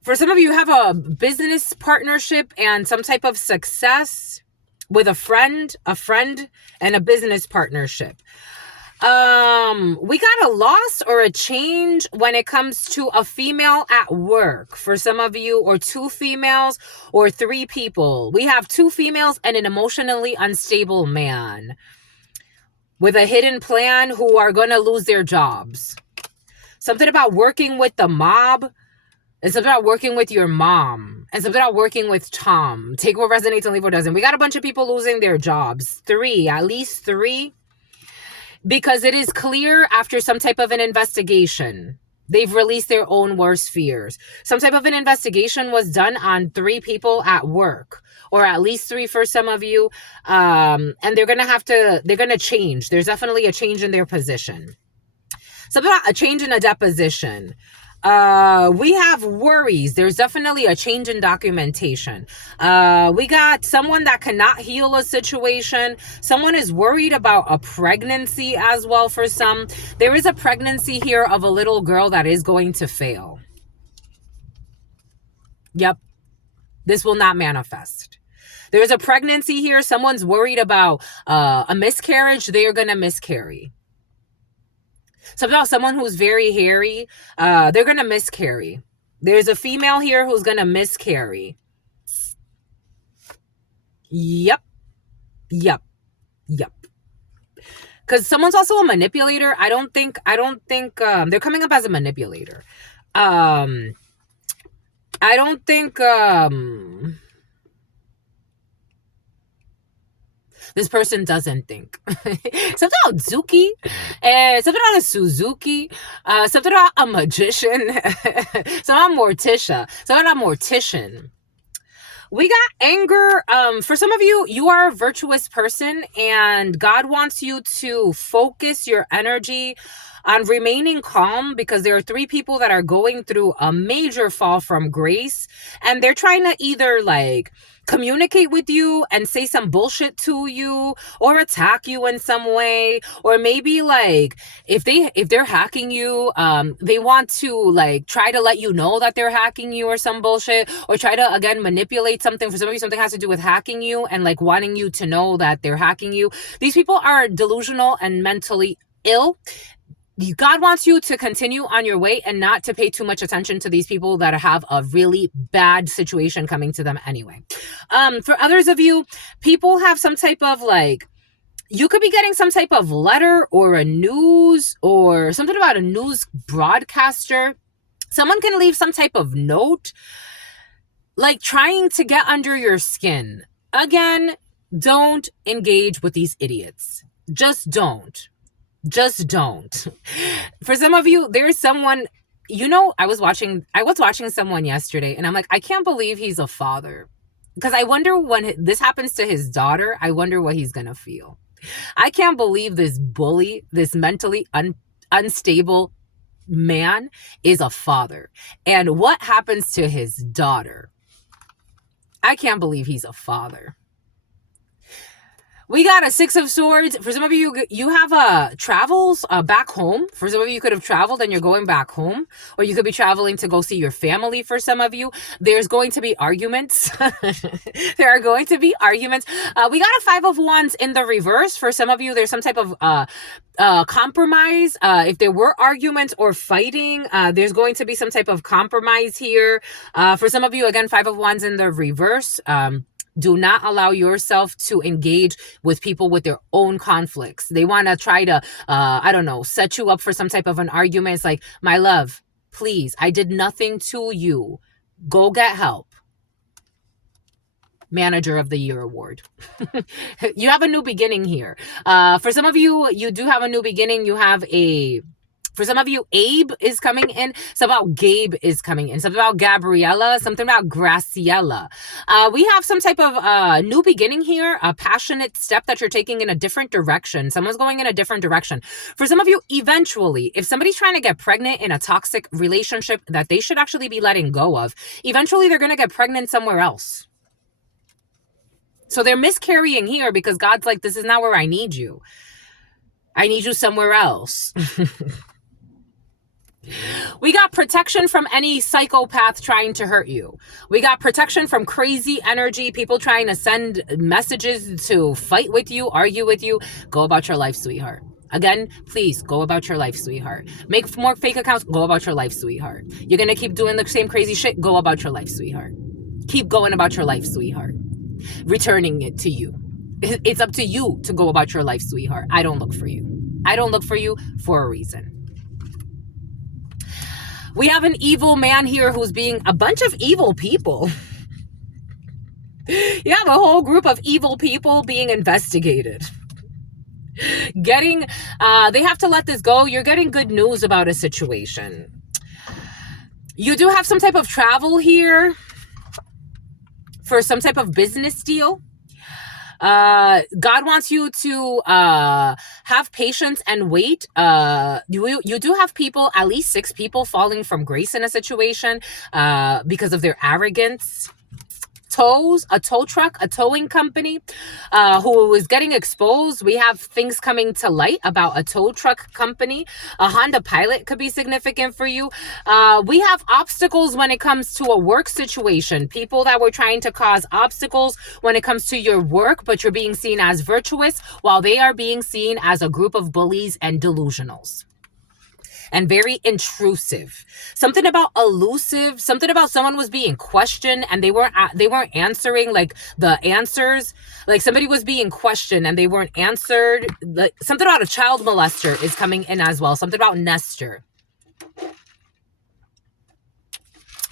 for some of you have a business partnership and some type of success with a friend and a business partnership. We got a loss or a change when it comes to a female at work for some of you, or two females or three people. We have two females and an emotionally unstable man with a hidden plan who are going to lose their jobs. Something about working with the mob. And something about working with your mom. And something about working with Tom. Take what resonates and leave what doesn't. We got a bunch of people losing their jobs. At least three. Because it is clear after some type of an investigation, they've released their own worst fears. Some type of an investigation was done on three people at work. Or at least three for some of you. And they're going to change. There's definitely a change in their position. Something about a change in a deposition. We have worries. There's definitely a change in documentation. We got someone that cannot heal a situation. Someone is worried about a pregnancy as well for some. There is a pregnancy here of a little girl that is going to fail. Yep. This will not manifest. There's a pregnancy here. Someone's worried about a miscarriage. They are going to miscarry. Something about someone who's very hairy. They're going to miscarry. There's a female here who's going to miscarry. Yep. Yep. Yep. Because someone's also a manipulator. I don't think they're coming up as a manipulator. I don't think this person doesn't think. Something about Zuki, something about a Suzuki, something about a magician, something about Morticia, something about Mortician. We got anger. For some of you, you are a virtuous person and God wants you to focus your energy on remaining calm, because there are 3 people that are going through a major fall from grace, and they're trying to either like communicate with you and say some bullshit to you or attack you in some way, or maybe like if they're hacking you, they want to like try to let you know that they're hacking you or some bullshit, or try to again manipulate something. For some of you, something has to do with hacking you and like wanting you to know that they're hacking you. These people are delusional and mentally ill. God wants you to continue on your way and not to pay too much attention to these people that have a really bad situation coming to them anyway. For others of you, people have some type of like, you could be getting some type of letter or a news or something about a news broadcaster. Someone can leave some type of note, like trying to get under your skin. Again, don't engage with these idiots. Just don't. Just don't. For some of you, there's someone, you know, I was watching someone yesterday and I'm like, I can't believe he's a father. Because I wonder when this happens to his daughter, I wonder what he's going to feel. I can't believe this bully, this mentally unstable man is a father. And what happens to his daughter? I can't believe he's a father. We got a 6 of Swords. For some of you, you have travels back home. For some of you, you could have traveled and you're going back home. Or you could be traveling to go see your family for some of you. There's going to be arguments. There are going to be arguments. We got a 5 of Wands in the reverse. For some of you, there's some type of compromise. If there were arguments or fighting, there's going to be some type of compromise here. For some of you, again, 5 of Wands in the reverse. Do not allow yourself to engage with people with their own conflicts. They want to try to, I don't know, set you up for some type of an argument. It's like, my love, please, I did nothing to you. Go get help. Manager of the Year award. You have a new beginning here. For some of you, you do have a new beginning. You have for some of you, Abe is coming in. Something about Gabe is coming in. Something about Gabriella. Something about Graciela. We have some type of new beginning here. A passionate step that you're taking in a different direction. Someone's going in a different direction. For some of you, eventually, if somebody's trying to get pregnant in a toxic relationship that they should actually be letting go of, eventually they're going to get pregnant somewhere else. So they're miscarrying here because God's like, this is not where I need you. I need you somewhere else. We got protection from any psychopath trying to hurt you. We got protection from crazy energy, people trying to send messages to fight with you, argue with you. Go about your life, sweetheart. Again, please go about your life, sweetheart. Make more fake accounts. Go about your life, sweetheart. You're going to keep doing the same crazy shit. Go about your life, sweetheart. Keep going about your life, sweetheart. Returning it to you. It's up to you to go about your life, sweetheart. I don't look for you. I don't look for you for a reason. We have an evil man here who's being a bunch of evil people. You have a whole group of evil people being investigated. They have to let this go. You're getting good news about a situation. You do have some type of travel here for some type of business deal. God wants you to have patience and wait. You do have people, at least 6 people, falling from grace in a situation because of their arrogance. A tow truck, a towing company who is getting exposed. We have things coming to light about a tow truck company. A Honda Pilot could be significant for you. We have obstacles when it comes to a work situation. People that were trying to cause obstacles when it comes to your work, but you're being seen as virtuous while they are being seen as a group of bullies and delusionals. And very intrusive. Something about elusive, something about someone was being questioned and they weren't answering like the answers. Like somebody was being questioned and they weren't answered. Like something about a child molester is coming in as well. Something about Nestor.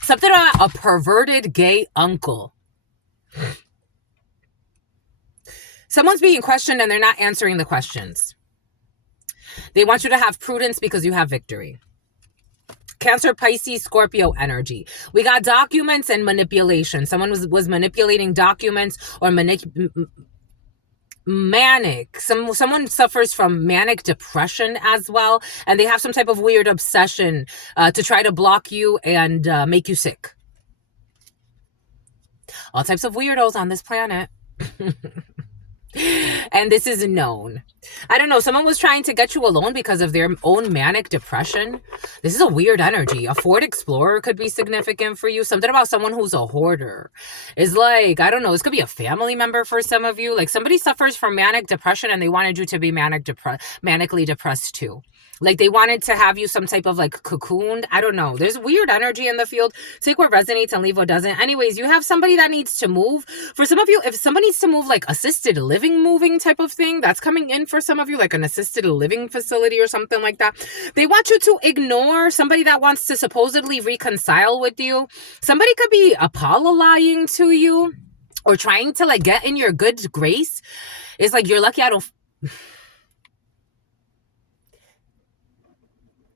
Something about a perverted gay uncle. Someone's being questioned and they're not answering the questions. They want you to have prudence because you have victory. Cancer, Pisces, Scorpio energy. We got documents and manipulation. Someone was manipulating documents or manic. Someone suffers from manic depression as well, and they have some type of weird obsession to try to block you and make you sick. All types of weirdos on this planet. And this is known. I don't know. Someone was trying to get you alone because of their own manic depression. This is a weird energy. A Ford Explorer could be significant for you. Something about someone who's a hoarder is like, I don't know. This could be a family member for some of you. Like somebody suffers from manic depression and they wanted you to be manically depressed too. Like they wanted to have you some type of like cocooned. I don't know. There's weird energy in the field. Take what resonates and leave what doesn't. Anyways, you have somebody that needs to move. For some of you, if somebody needs to move, like assisted living moving type of thing, that's coming in for some of you, like an assisted living facility or something like that. They want you to ignore somebody that wants to supposedly reconcile with you. Somebody could be apologizing to you or trying to like get in your good grace. It's like, you're lucky I don't...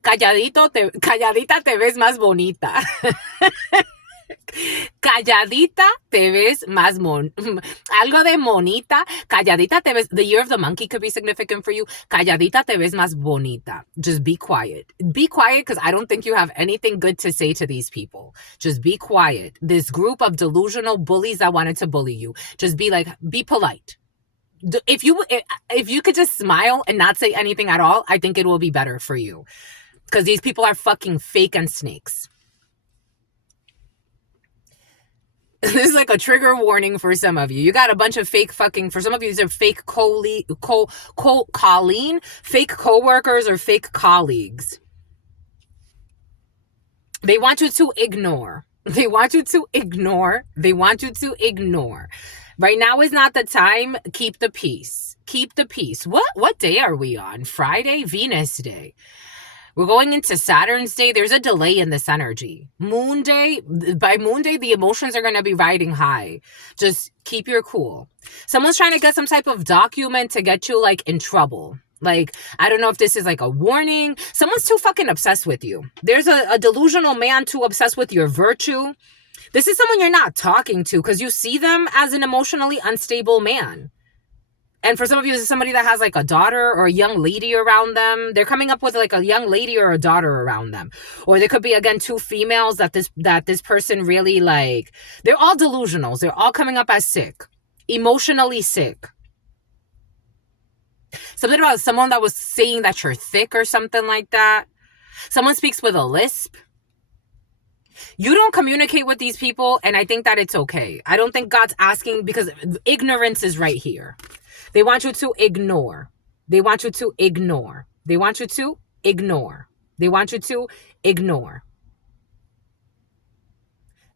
Calladita te ves más bonita. Calladita te ves más algo de monita. Calladita te ves. The year of the monkey could be significant for you. Calladita te ves más bonita. Just be quiet. Be quiet because I don't think you have anything good to say to these people. Just be quiet. This group of delusional bullies that wanted to bully you. Just be polite. If you could just smile and not say anything at all, I think it will be better for you. Because these people are fucking fake and snakes. This is like a trigger warning for some of you. You got a bunch of fake fucking, for some of you, these are fake colleague, fake co-workers or fake colleagues. They want you to ignore. They want you to ignore. They want you to ignore. Right now is not the time. Keep the peace. Keep the peace. What day are we on? Friday? Venus Day. We're going into Saturn's Day. There's a delay in this energy. Moon Day, by Moon Day, the emotions are going to be riding high. Just keep your cool. Someone's trying to get some type of document to get you like in trouble. Like, I don't know if this is like a warning. Someone's too fucking obsessed with you. There's a delusional man too obsessed with your virtue. This is someone you're not talking to because you see them as an emotionally unstable man. And for some of you, this is somebody that has like a daughter or a young lady around them. They're coming up with like a young lady or a daughter around them. Or there could be, again, 2 females that this person really like. They're all delusionals. They're all coming up as sick. Emotionally sick. Something about someone that was saying that you're thick or something like that. Someone speaks with a lisp. You don't communicate with these people, and I think that it's okay. I don't think God's asking because ignorance is right here. They want you to ignore. They want you to ignore. They want you to ignore. They want you to ignore.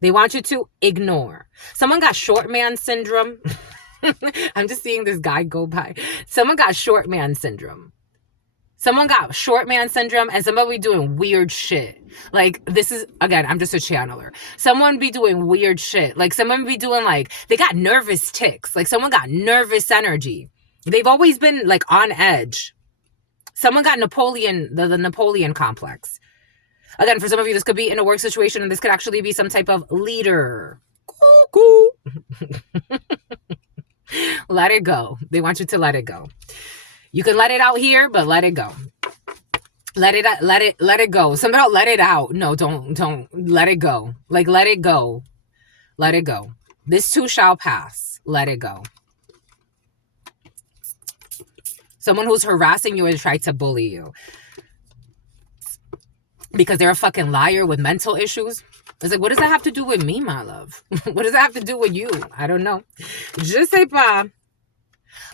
They want you to ignore. Someone got short man syndrome. I'm just seeing this guy go by. Someone got short man syndrome. Someone got short man syndrome and somebody be doing weird shit. Like, this is, again, I'm just a channeler. Someone be doing weird shit. Like, someone be doing like, they got nervous tics. Like, someone got nervous energy. They've always been like on edge. Someone got Napoleon, the Napoleon complex. Again, for some of you, this could be in a work situation and this could actually be some type of leader. Cuckoo. Let it go. They want you to let it go. You can let it out here, but let it go. Let it go. Something about let it out. No, don't let it go. Like, let it go. Let it go. This too shall pass. Let it go. Someone who's harassing you and tried to bully you because they're a fucking liar with mental issues. It's like, what does that have to do with me, my love? What does that have to do with you? I don't know. Je sais pas.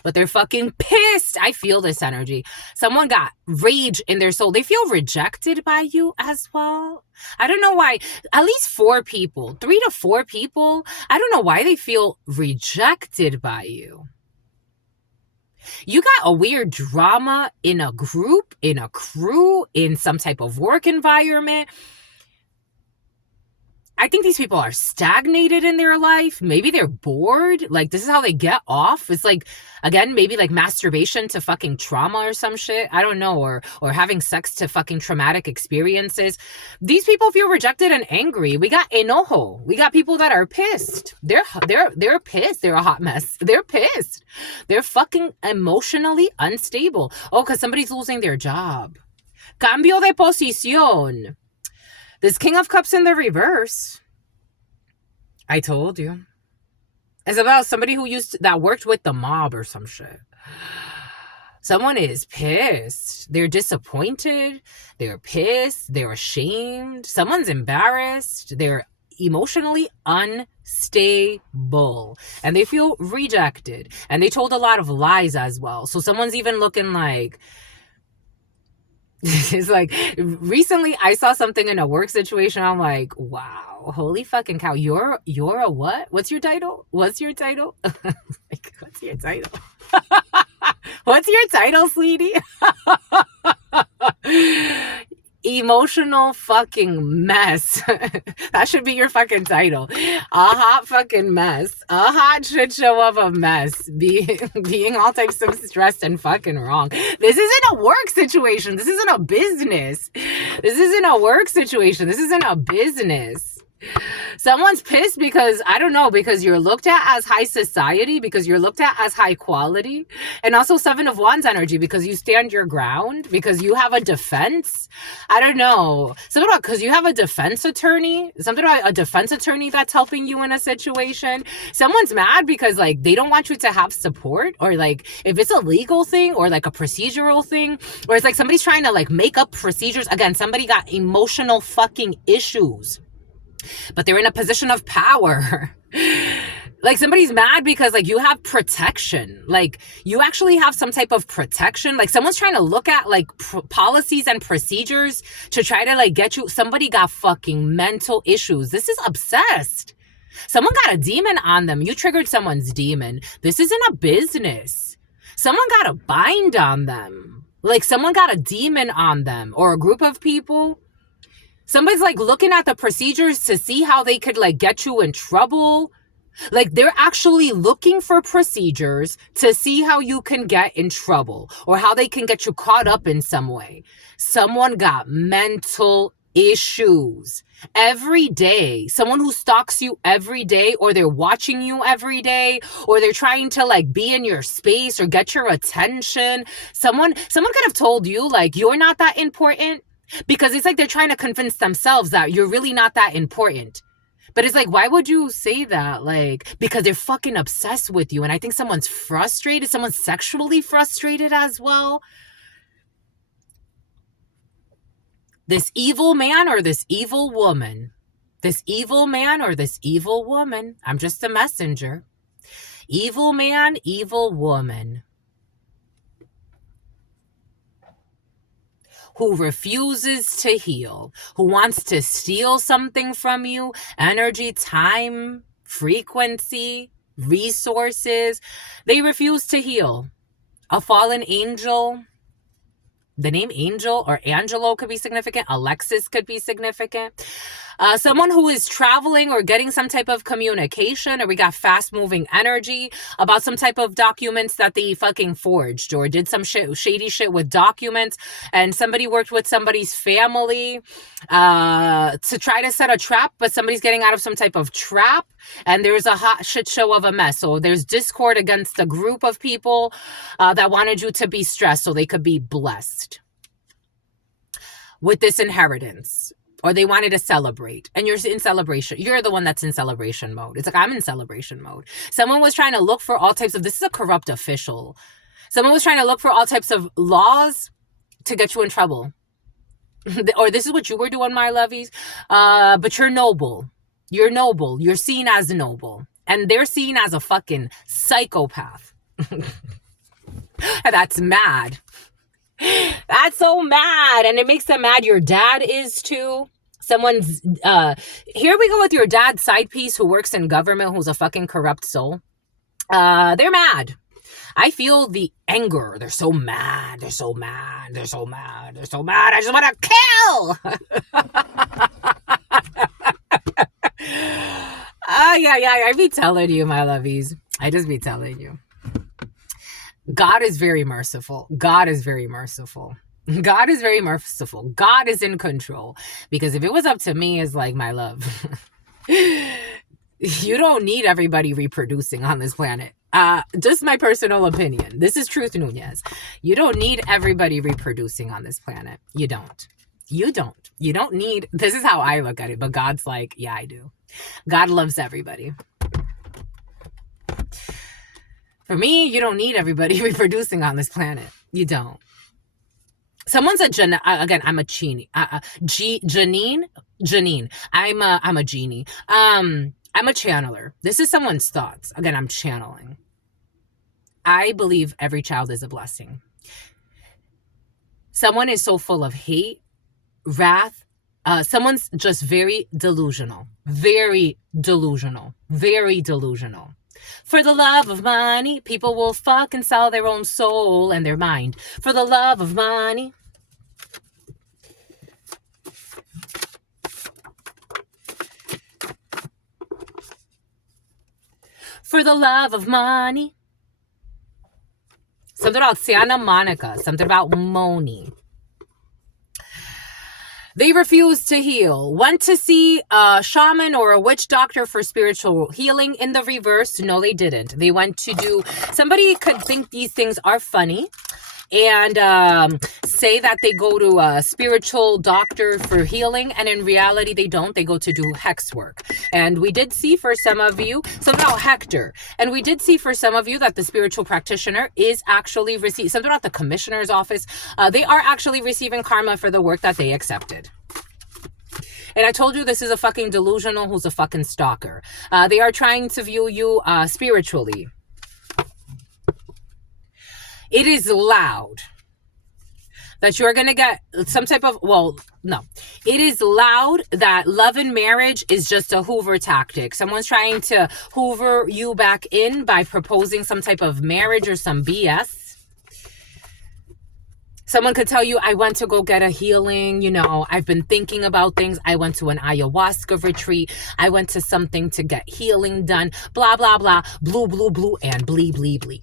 But they're fucking pissed. I feel this energy. Someone got rage in their soul. They feel rejected by you as well. I don't know why. At least 4 people, 3 to 4 people. I don't know why they feel rejected by you. You got a weird drama in a group, in a crew, in some type of work environment. I think these people are stagnated in their life. Maybe they're bored. Like, this is how they get off. It's like, again, maybe like masturbation to fucking trauma or some shit. I don't know. Or having sex to fucking traumatic experiences. These people feel rejected and angry. We got enojo. We got people that are pissed. They're pissed. They're a hot mess. They're pissed. They're fucking emotionally unstable. Oh, because somebody's losing their job. Cambio de posición. This King of Cups in the reverse. I told you. It's about somebody who that worked with the mob or some shit. Someone is pissed. They're disappointed. They're pissed. They're ashamed. Someone's embarrassed. They're emotionally unstable. And they feel rejected. And they told a lot of lies as well. So someone's even looking like... It's like, recently I saw something in a work situation. I'm like, wow, holy fucking cow. You're a what? What's your title? What's your title? Like, what's your title? What's your title, sweetie? Emotional fucking mess. That should be your fucking title. A hot fucking mess. A hot shit show of a mess. Being all types of stressed and fucking wrong. This isn't a work situation. This isn't a business. This isn't a work situation. This isn't a business. Someone's pissed because, I don't know, because you're looked at as high society, because you're looked at as high quality, and also 7 of Wands energy, because you stand your ground, because you have a defense. I don't know. Something about, because you have a defense attorney, something about a defense attorney that's helping you in a situation. Someone's mad because, like, they don't want you to have support, or, like, if it's a legal thing, or, like, a procedural thing, or it's like somebody's trying to, like, make up procedures. Again, somebody got emotional fucking issues, but they're in a position of power. Like, somebody's mad because, like, you have protection. Like, you actually have some type of protection. Like, someone's trying to look at, like, policies and procedures to try to, like, get you. Somebody got fucking mental issues. This is obsessed. Someone got a demon on them. You triggered someone's demon. This isn't a business. Someone got a bind on them. Like, someone got a demon on them, or a group of people. Somebody's, like, looking at the procedures to see how they could, like, get you in trouble. Like, they're actually looking for procedures to see how you can get in trouble, or how they can get you caught up in some way. Someone got mental issues every day. Someone who stalks you every day, or they're watching you every day, or they're trying to, like, be in your space or get your attention. Someone could have told you, like, you're not that important. Because it's like they're trying to convince themselves that you're really not that important. But it's like, why would you say that? Like, because they're fucking obsessed with you. And I think someone's frustrated. Someone's sexually frustrated as well. This evil man or this evil woman. This evil man or this evil woman. I'm just a messenger. Evil man, evil woman. Who refuses to heal, who wants to steal something from you, energy, time, frequency, resources. They refuse to heal. A fallen angel. The name Angel or Angelo could be significant. Alexis could be significant. Someone who is traveling or getting some type of communication, or we got fast moving energy about some type of documents that they fucking forged or did some shady shit with documents, and somebody worked with somebody's family to try to set a trap, but somebody's getting out of some type of trap, and there's a hot shit show of a mess. So there's discord against a group of people that wanted you to be stressed so they could be blessed with this inheritance, or they wanted to celebrate, and you're in celebration. You're the one that's in celebration mode. It's like, I'm in celebration mode. Someone was trying to look for all types of, this is a corrupt official. Someone was trying to look for all types of laws to get you in trouble. Or this is what you were doing, my lovies. But you're noble. You're noble. You're seen as noble. And they're seen as a fucking psychopath. That's mad. That's so mad. And it makes them mad. Your dad is too. Someone's here we go with your dad's side piece who works in government, who's a fucking corrupt soul. They're mad. I feel the anger. They're so mad. They're so mad. They're so mad. They're so mad. I just want to kill. Yeah. I be telling you, my lovies. I just be telling you. God is very merciful. God is very merciful. God is very merciful. God is in control. Because if it was up to me, it's like, my love, you don't need everybody reproducing on this planet. Just my personal opinion. This is Truth Nunez. You don't need everybody reproducing on this planet. You don't. You don't. You don't need, this is how I look at it. But God's like, yeah, I do. God loves everybody. For me, you don't need everybody reproducing on this planet. You don't. Someone's again, I'm a genie. Janine. I'm a genie. I'm a channeler. This is someone's thoughts. Again, I'm channeling. I believe every child is a blessing. Someone is so full of hate, wrath. Someone's just very delusional. Very delusional. Very delusional. For the love of money, people will fucking sell their own soul and their mind. For the love of money. For the love of money. Something about Santa Monica. Something about Moni. They refused to heal. Went to see a shaman or a witch doctor for spiritual healing. In the reverse, no, they didn't. They went to do... Somebody could think these things are funny and say that they go to a spiritual doctor for healing, and in reality they don't. They go to do hex work. And we did see for some of you, something about Hector, and we did see for some of you that the spiritual practitioner is actually receiving, something about the commissioner's office, they are actually receiving karma for the work that they accepted. And I told you this is a fucking delusional who's a fucking stalker. They are trying to view you spiritually. It is loud that you're going to get some type of, well, no. It is loud that love and marriage is just a Hoover tactic. Someone's trying to Hoover you back in by proposing some type of marriage or some BS. Someone could tell you, I went to go get a healing. You know, I've been thinking about things. I went to an ayahuasca retreat. I went to something to get healing done. Blah, blah, blah. Blue, blue, blue, and blee, blee, blee.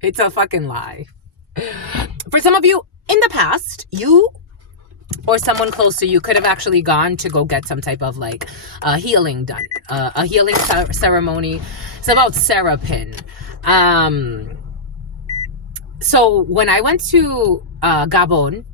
It's a fucking lie. For some of you, in the past, you or someone close to you could have actually gone to go get some type of like healing done. A healing ceremony. It's about Serapin. So when I went to Gabon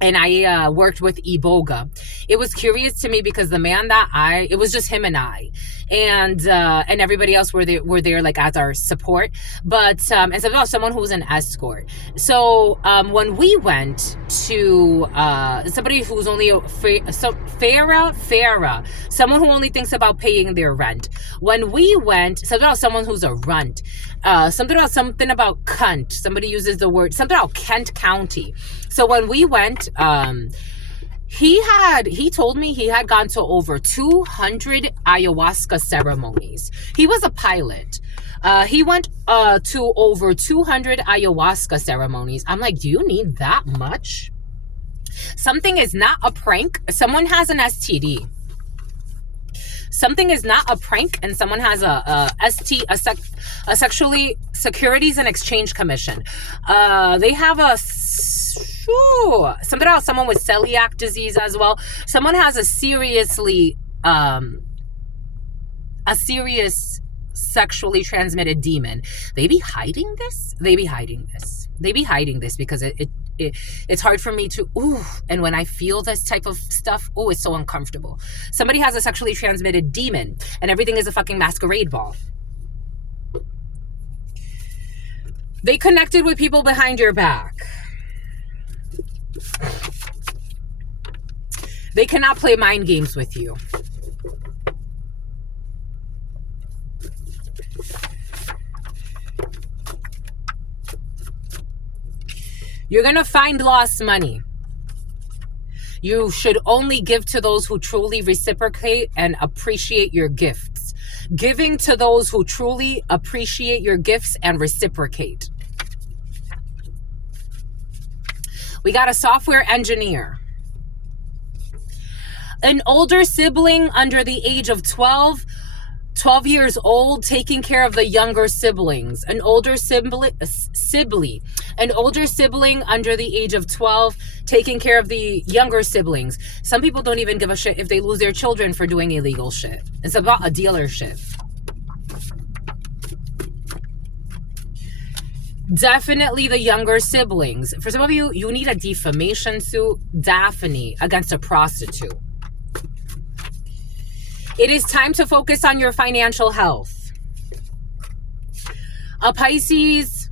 and I worked with Iboga, it was curious to me because the man that it was just him and I, and everybody else were there like as our support, but and someone who was an escort. So when we went to somebody who's only Farah, someone who only thinks about paying their rent. When we went, something about someone who's a runt. Something about cunt. Somebody uses the word, something about Kent County. So when we went, he told me he had gone to over 200 ayahuasca ceremonies. He was a pilot. He went to over 200 ayahuasca ceremonies. I'm like, do you need that much? Something is not a prank. Someone has an STD. Something is not a prank, and someone has a sexually securities and exchange commission. They have something about someone with celiac disease as well. Someone has a serious sexually transmitted demon. They be hiding this. They be hiding this because it's hard for me to, and when I feel this type of stuff, it's so uncomfortable. Somebody has a sexually transmitted demon, and everything is a fucking masquerade ball. They connected with people behind your back. They cannot play mind games with you. You're going to find lost money. You should only give to those who truly reciprocate and appreciate your gifts. Giving to those who truly appreciate your gifts and reciprocate. We got a software engineer. An older sibling under the age of 12 years old, taking care of the younger siblings. An older sibling under the age of 12, taking care of the younger siblings. Some people don't even give a shit if they lose their children for doing illegal shit. It's about a dealership. Definitely the younger siblings. For some of you, you need a defamation suit, Daphne, against a prostitute. It is time to focus on your financial health. A Pisces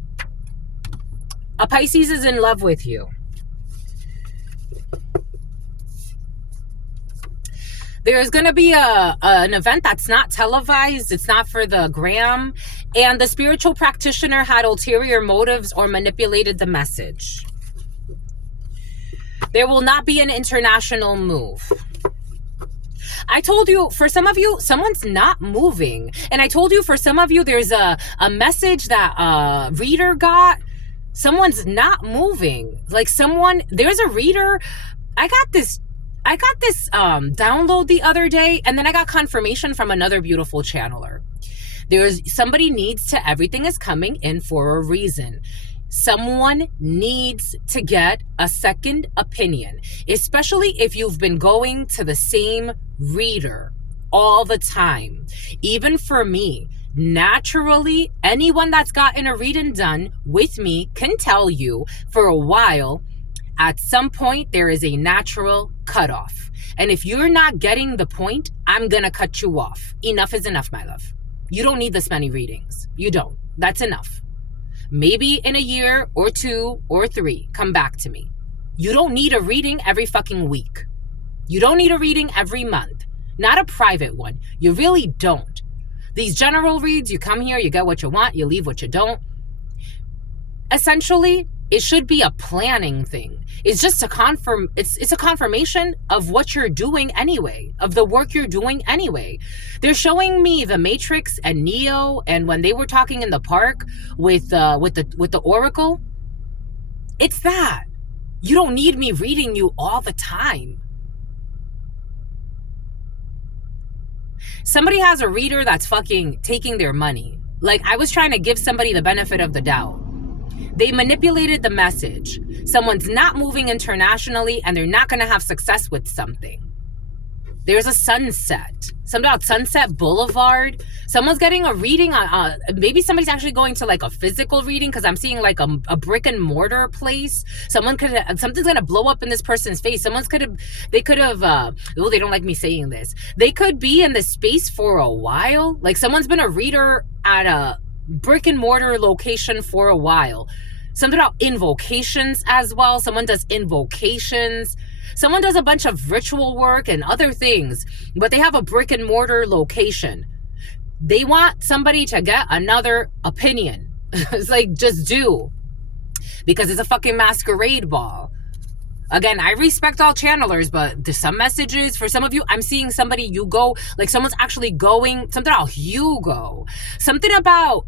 is in love with you. There's going to be an event that's not televised. It's not for the gram. And the spiritual practitioner had ulterior motives or manipulated the message. There will not be an international move. I told you, for some of you, someone's not moving. And I told you, for some of you, there's a message that a reader got. Someone's not moving. Like there's a reader. I got this download the other day, and then I got confirmation from another beautiful channeler. Somebody needs to, everything is coming in for a reason. Someone needs to get a second opinion, especially if you've been going to the same reader all the time. Even for me, naturally, anyone that's gotten a reading done with me can tell you for a while, at some point, there is a natural cutoff. And if you're not getting the point, I'm going to cut you off. Enough is enough, my love. You don't need this many readings. You don't. That's enough. Maybe in a year or 2 or 3, come back to me. You don't need a reading every fucking week. You don't need a reading every month. Not a private one. You really don't. These general reads, you come here, you get what you want, you leave what you don't. Essentially, it should be a planning thing. It's just it's a confirmation of what you're doing anyway, of the work you're doing anyway. They're showing me the Matrix and Neo, and when they were talking in the park with the Oracle, it's that. You don't need me reading you all the time. Somebody has a reader that's fucking taking their money. Like, I was trying to give somebody the benefit of the doubt. They manipulated the message. Someone's not moving internationally, and they're not going to have success with something. There's a sunset. Something about Sunset Boulevard. Someone's getting a reading on, maybe somebody's actually going to like a physical reading, because I'm seeing like a brick and mortar place. Something's going to blow up in this person's face. They don't like me saying this. They could be in the space for a while. Like, someone's been a reader at a brick and mortar location for a while. Something about invocations as well. Someone does invocations. Someone does a bunch of ritual work and other things, but they have a brick and mortar location. They want somebody to get another opinion. It's like, just do. Because it's a fucking masquerade ball. Again, I respect all channelers, but there's some messages, for some of you, I'm seeing somebody, you go, like someone's actually going, something about Hugo. Something about,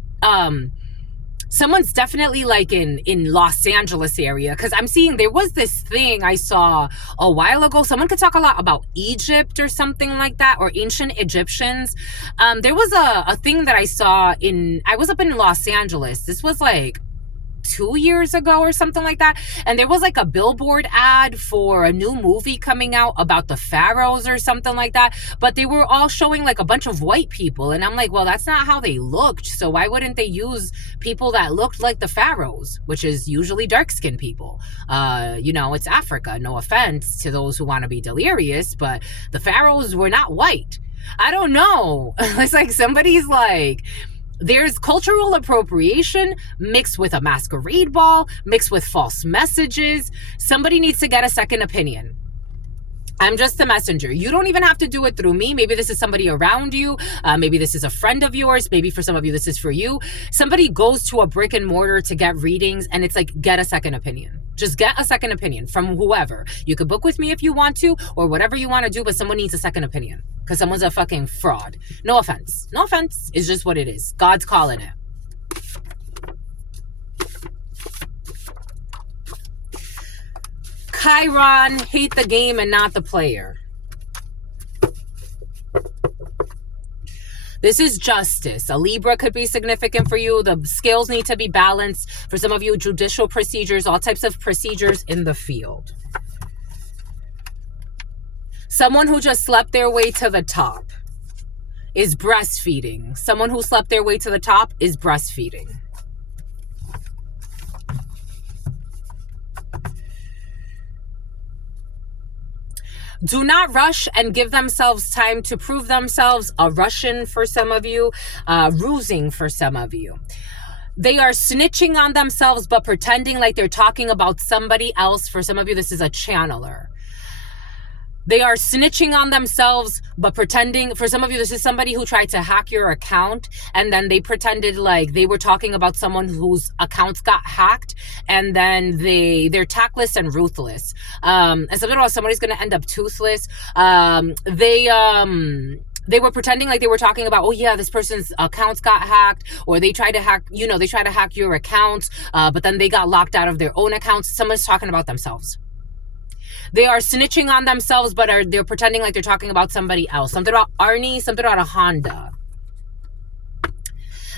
someone's definitely like in Los Angeles area, because I'm seeing there was this thing I saw a while ago. Someone could talk a lot about Egypt or something like that, or ancient Egyptians. There was a thing that I saw I was up in Los Angeles. This was like 2 years ago or something like that, and there was like a billboard ad for a new movie coming out about the pharaohs or something like that, but they were all showing like a bunch of white people, and I'm like, well, that's not how they looked, so why wouldn't they use people that looked like the pharaohs, which is usually dark-skinned people? It's Africa, no offense to those who want to be delirious, but the pharaohs were not white. I don't know. It's like somebody's like, there's cultural appropriation mixed with a masquerade ball, mixed with false messages. Somebody needs to get a second opinion. I'm just the messenger. You don't even have to do it through me. Maybe this is somebody around you. Maybe this is a friend of yours. Maybe for some of you, this is for you. Somebody goes to a brick and mortar to get readings, and it's like, get a second opinion. Just get a second opinion from whoever. You could book with me if you want to, or whatever you want to do, but someone needs a second opinion because someone's a fucking fraud. No offense. No offense. It's just what it is. God's calling it. Chiron, hate the game and not the player. This is justice. A Libra could be significant for you. The scales need to be balanced. For some of you, judicial procedures, all types of procedures in the field. Someone who just slept their way to the top is breastfeeding. Someone who slept their way to the top is breastfeeding. Do not rush and give themselves time to prove themselves. A Russian for some of you, rusing for some of you. They are snitching on themselves but pretending like they're talking about somebody else. For some of you, this is a channeler. They are snitching on themselves, but pretending, for some of you, this is somebody who tried to hack your account, and then they pretended like they were talking about someone whose accounts got hacked, and then they're tactless and ruthless. And something about somebody's going to end up toothless. They were pretending like they were talking about, oh yeah, this person's accounts got hacked, or they tried to hack, they tried to hack your accounts, but then they got locked out of their own accounts. Someone's talking about themselves. They are snitching on themselves, but they're pretending like they're talking about somebody else. Something about Arnie, something about a Honda.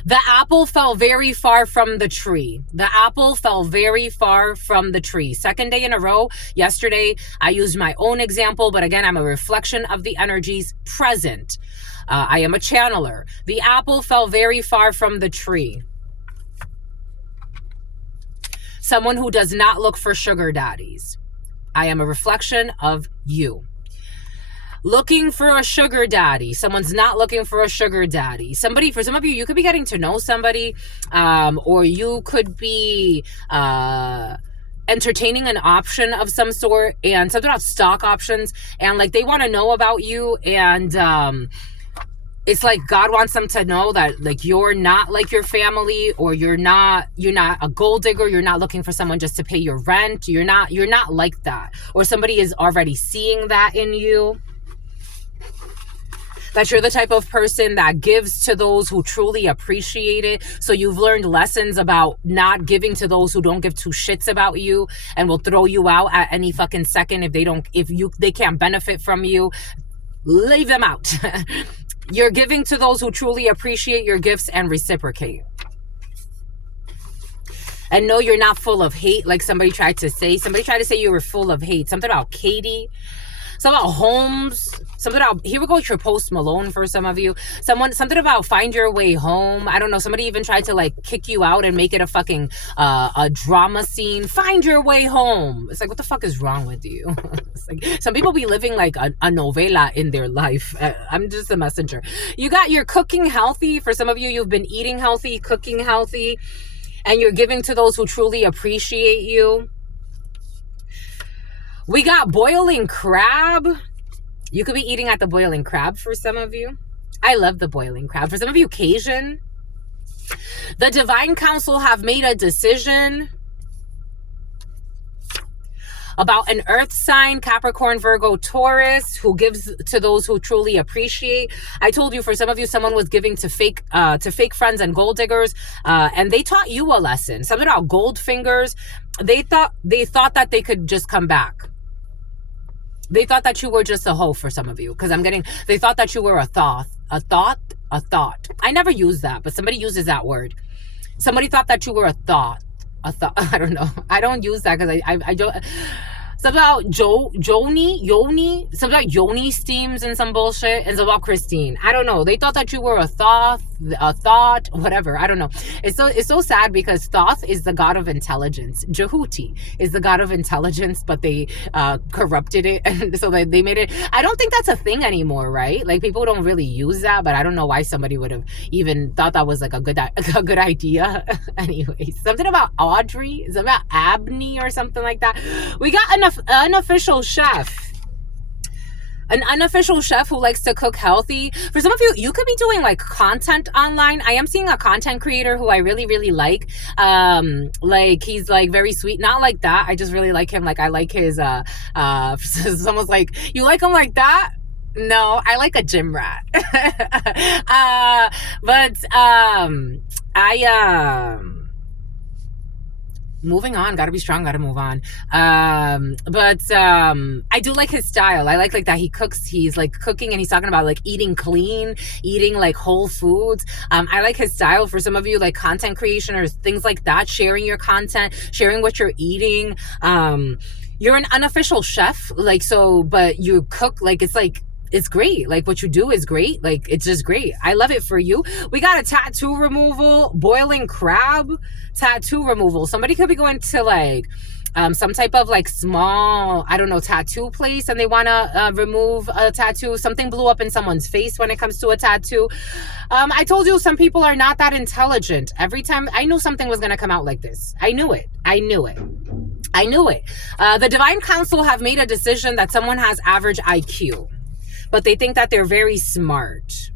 The apple fell very far from the tree. The apple fell very far from the tree. Second day in a row. Yesterday, I used my own example, but again, I'm a reflection of the energies present. I am a channeler. The apple fell very far from the tree. Someone who does not look for sugar daddies. I am a reflection of you. Looking for a sugar daddy. Someone's not looking for a sugar daddy. Somebody, for some of you, you could be getting to know somebody, or you could be entertaining an option of some sort, and something about stock options, and like they want to know about you, and it's like God wants them to know that like you're not like your family, or you're not a gold digger. You're not looking for someone just to pay your rent. You're not like that. Or somebody is already seeing that in you. That you're the type of person that gives to those who truly appreciate it. So you've learned lessons about not giving to those who don't give two shits about you and will throw you out at any fucking second if they can't benefit from you. Leave them out. You're giving to those who truly appreciate your gifts and reciprocate. And no, you're not full of hate like somebody tried to say. Somebody tried to say you were full of hate. Something about Katie. Something about Holmes. Something about, here we go with your Post Malone for some of you. Something about find your way home. I don't know. Somebody even tried to like kick you out and make it a fucking a drama scene. Find your way home. It's like, what the fuck is wrong with you? It's like some people be living like a novela in their life. I'm just a messenger. You got your cooking healthy. For some of you, you've been eating healthy, cooking healthy, and you're giving to those who truly appreciate you. We got boiling crab. You could be eating at the boiling crab for some of you. I love the boiling crab. For some of you, Cajun. The divine council have made a decision. about an earth sign, Capricorn, Virgo, Taurus, who gives to those who truly appreciate. I told you, for some of you, someone was giving to fake friends and gold diggers, and they taught you a lesson. Something about gold fingers. They thought that they could just come back. They thought that you were just a hoe, for some of you, because they thought that you were a thought. I never use that, but somebody uses that word. Somebody thought that you were a thought. I don't know. I don't use that because I don't. Something about Yoni, something like Yoni steams and some bullshit. And it's about Christine. I don't know. They thought that you were a thought, whatever. I don't know. It's so sad because Thoth is the god of intelligence. Jehuti is the god of intelligence, but they corrupted it, and so they made it. I don't think that's a thing anymore, right? Like, people don't really use that, but I don't know why somebody would have even thought that was like a good idea. Anyway, something about Audrey, something about Abney or something like that. We got an unofficial chef. An unofficial chef who likes to cook healthy. For some of you, you could be doing like content online. I am seeing a content creator who I really, really like. Like, he's like very sweet. Not like that. I just really like him. Like, I like his, someone's like, you like him like that? No, I like a gym rat. Moving on, gotta be strong, gotta move on. I do like his style. I like that he cooks. He's like cooking and he's talking about like eating clean, eating like whole foods. I like his style. For some of you, like content creation or things like that, sharing your content, sharing what you're eating. You're an unofficial chef, like, so, but you cook, like, it's great. Like, what you do is great. Like, it's just great. I love it for you. We got a tattoo removal, boiling crab tattoo removal. Somebody could be going to like some type of like small, I don't know, tattoo place, and they want to remove a tattoo. Something blew up in someone's face when it comes to a tattoo. I told you, some people are not that intelligent. Every time I knew something was going to come out like this. I knew it. The Divine Council have made a decision that someone has average IQ, but they think that they're very smart.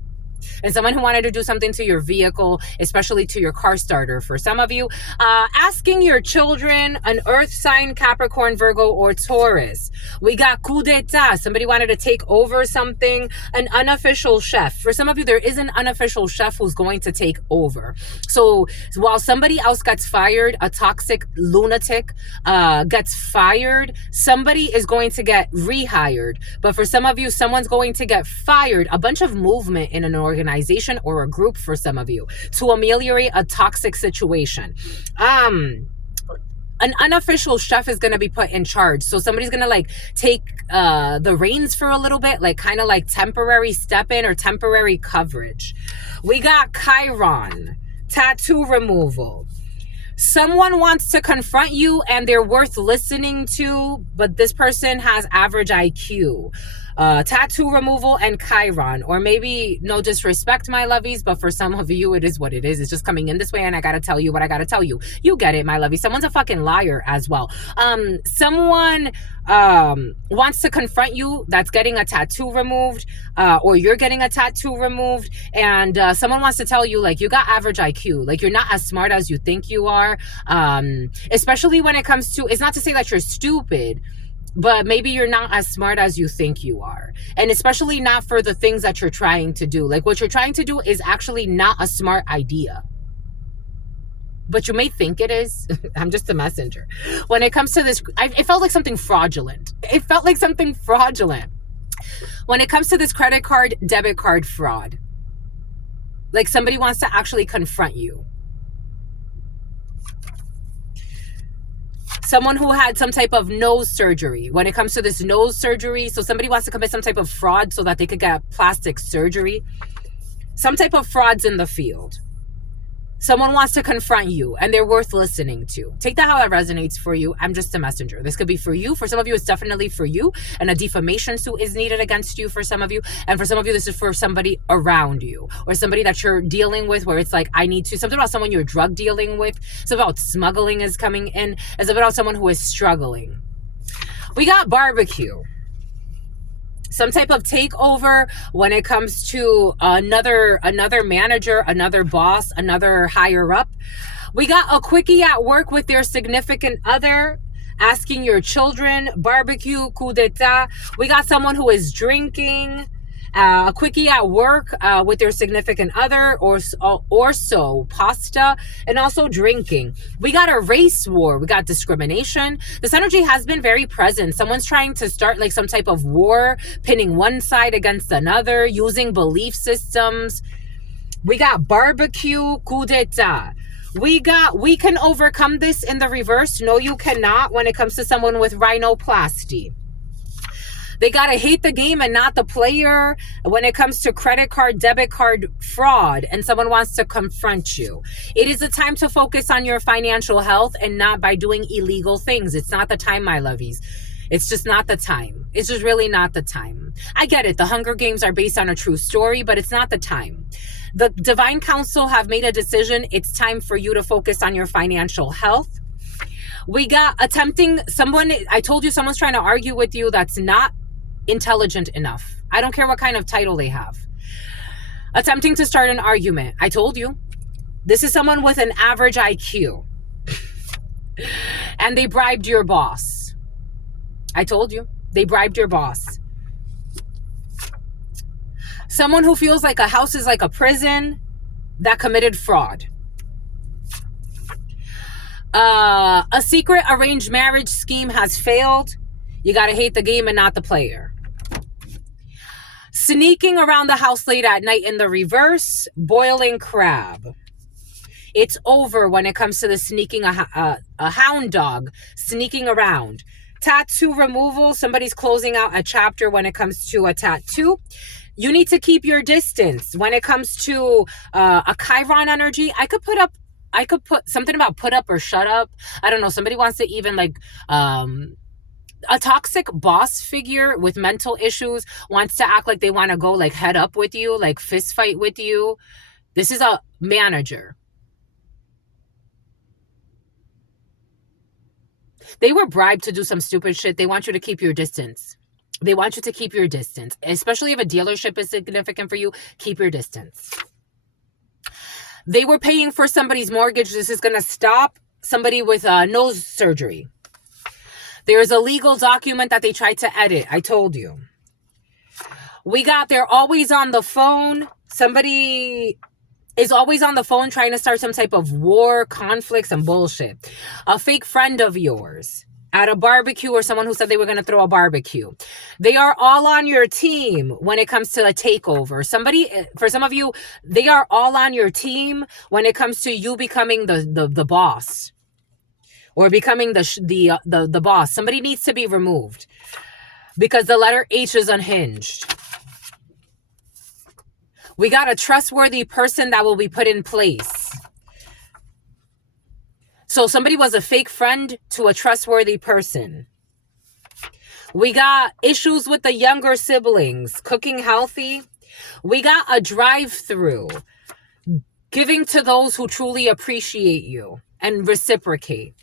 And someone who wanted to do something to your vehicle, especially to your car starter. For some of you, asking your children, an earth sign, Capricorn, Virgo, or Taurus. We got coup d'etat. Somebody wanted to take over something. An unofficial chef. For some of you, there is an unofficial chef who's going to take over. So while somebody else gets fired, a toxic lunatic gets fired, somebody is going to get rehired. But for some of you, someone's going to get fired. A bunch of movement in an organization or a group, for some of you, to ameliorate a toxic situation. An unofficial chef is going to be put in charge. So somebody's going to like take the reins for a little bit, like kind of like temporary step in or temporary coverage. We got Chiron, tattoo removal. Someone wants to confront you and they're worth listening to, but this person has average IQ. Tattoo removal and Chiron, or maybe, no disrespect, my lovies, but for some of you, it is what it is. It's just coming in this way, and I gotta tell you what I gotta tell you. You get it, my lovies. Someone's a fucking liar as well. Someone wants to confront you that's getting a tattoo removed, or you're getting a tattoo removed, and someone wants to tell you, like, you got average IQ, like, you're not as smart as you think you are, especially when it comes to, it's not to say that you're stupid, but maybe you're not as smart as you think you are. And especially not for the things that you're trying to do. Like, what you're trying to do is actually not a smart idea, but you may think it is. I'm just a messenger. When it comes to this, it felt like something fraudulent. When it comes to this credit card, debit card fraud, like somebody wants to actually confront you. Someone who had some type of nose surgery. When it comes to this nose surgery, so somebody wants to commit some type of fraud so that they could get plastic surgery. Some type of frauds in the field. Someone wants to confront you and they're worth listening to. Take that how it resonates for you. I'm just a messenger. This could be for you. For some of you, it's definitely for you. And a defamation suit is needed against you for some of you. And for some of you, this is for somebody around you or somebody that you're dealing with where it's like, I need to, something about someone you're drug dealing with. Something about smuggling is coming in. And something about someone who is struggling. We got barbecue. Some type of takeover when it comes to another manager, another boss, another higher up. We got a quickie at work with their significant other, asking your children, barbecue, coup d'etat. We got someone who is drinking, a quickie at work with their significant other, or so pasta, and also drinking. We got a race war. We got discrimination. This energy has been very present. Someone's trying to start like some type of war, pinning one side against another, using belief systems. We got barbecue, coup d'etat. We can overcome this in the reverse. No, you cannot when it comes to someone with rhinoplasty. They got to hate the game and not the player when it comes to credit card, debit card fraud, and someone wants to confront you. It is a time to focus on your financial health and not by doing illegal things. It's not the time, my lovies. It's just not the time. It's just really not the time. I get it. The Hunger Games are based on a true story, but it's not the time. The Divine Council have made a decision. It's time for you to focus on your financial health. We got I told you someone's trying to argue with you that's not intelligent enough. I don't care what kind of title they have. Attempting to start an argument. I told you. This is someone with an average IQ. And they bribed your boss. I told you. They bribed your boss. Someone who feels like a house is like a prison that committed fraud. A secret arranged marriage scheme has failed. You got to hate the game and not the player. Sneaking around the house late at night in the reverse. Boiling crab. It's over when it comes to the sneaking, a hound dog sneaking around. Tattoo removal. Somebody's closing out a chapter when it comes to a tattoo. You need to keep your distance. When it comes to a Chiron energy, I could put something about put up or shut up. I don't know. Somebody wants to even like a toxic boss figure with mental issues wants to act like they want to go like head up with you, like fist fight with you. This is a manager. They were bribed to do some stupid shit. They want you to keep your distance. They want you to keep your distance, especially if a dealership is significant for you. Keep your distance. They were paying for somebody's mortgage. This is going to stop. Somebody with nose surgery. There's a legal document that they tried to edit. I told you. They're always on the phone. Somebody is always on the phone trying to start some type of war, conflict, some bullshit. A fake friend of yours at a barbecue, or someone who said they were going to throw a barbecue. They are all on your team when it comes to a takeover. For some of you, they are all on your team when it comes to you becoming the boss, or becoming the boss. Somebody needs to be removed because the letter H is unhinged. We got a trustworthy person that will be put in place. So somebody was a fake friend to a trustworthy person. We got issues with the younger siblings, cooking healthy. We got a drive-through, giving to those who truly appreciate you and reciprocate.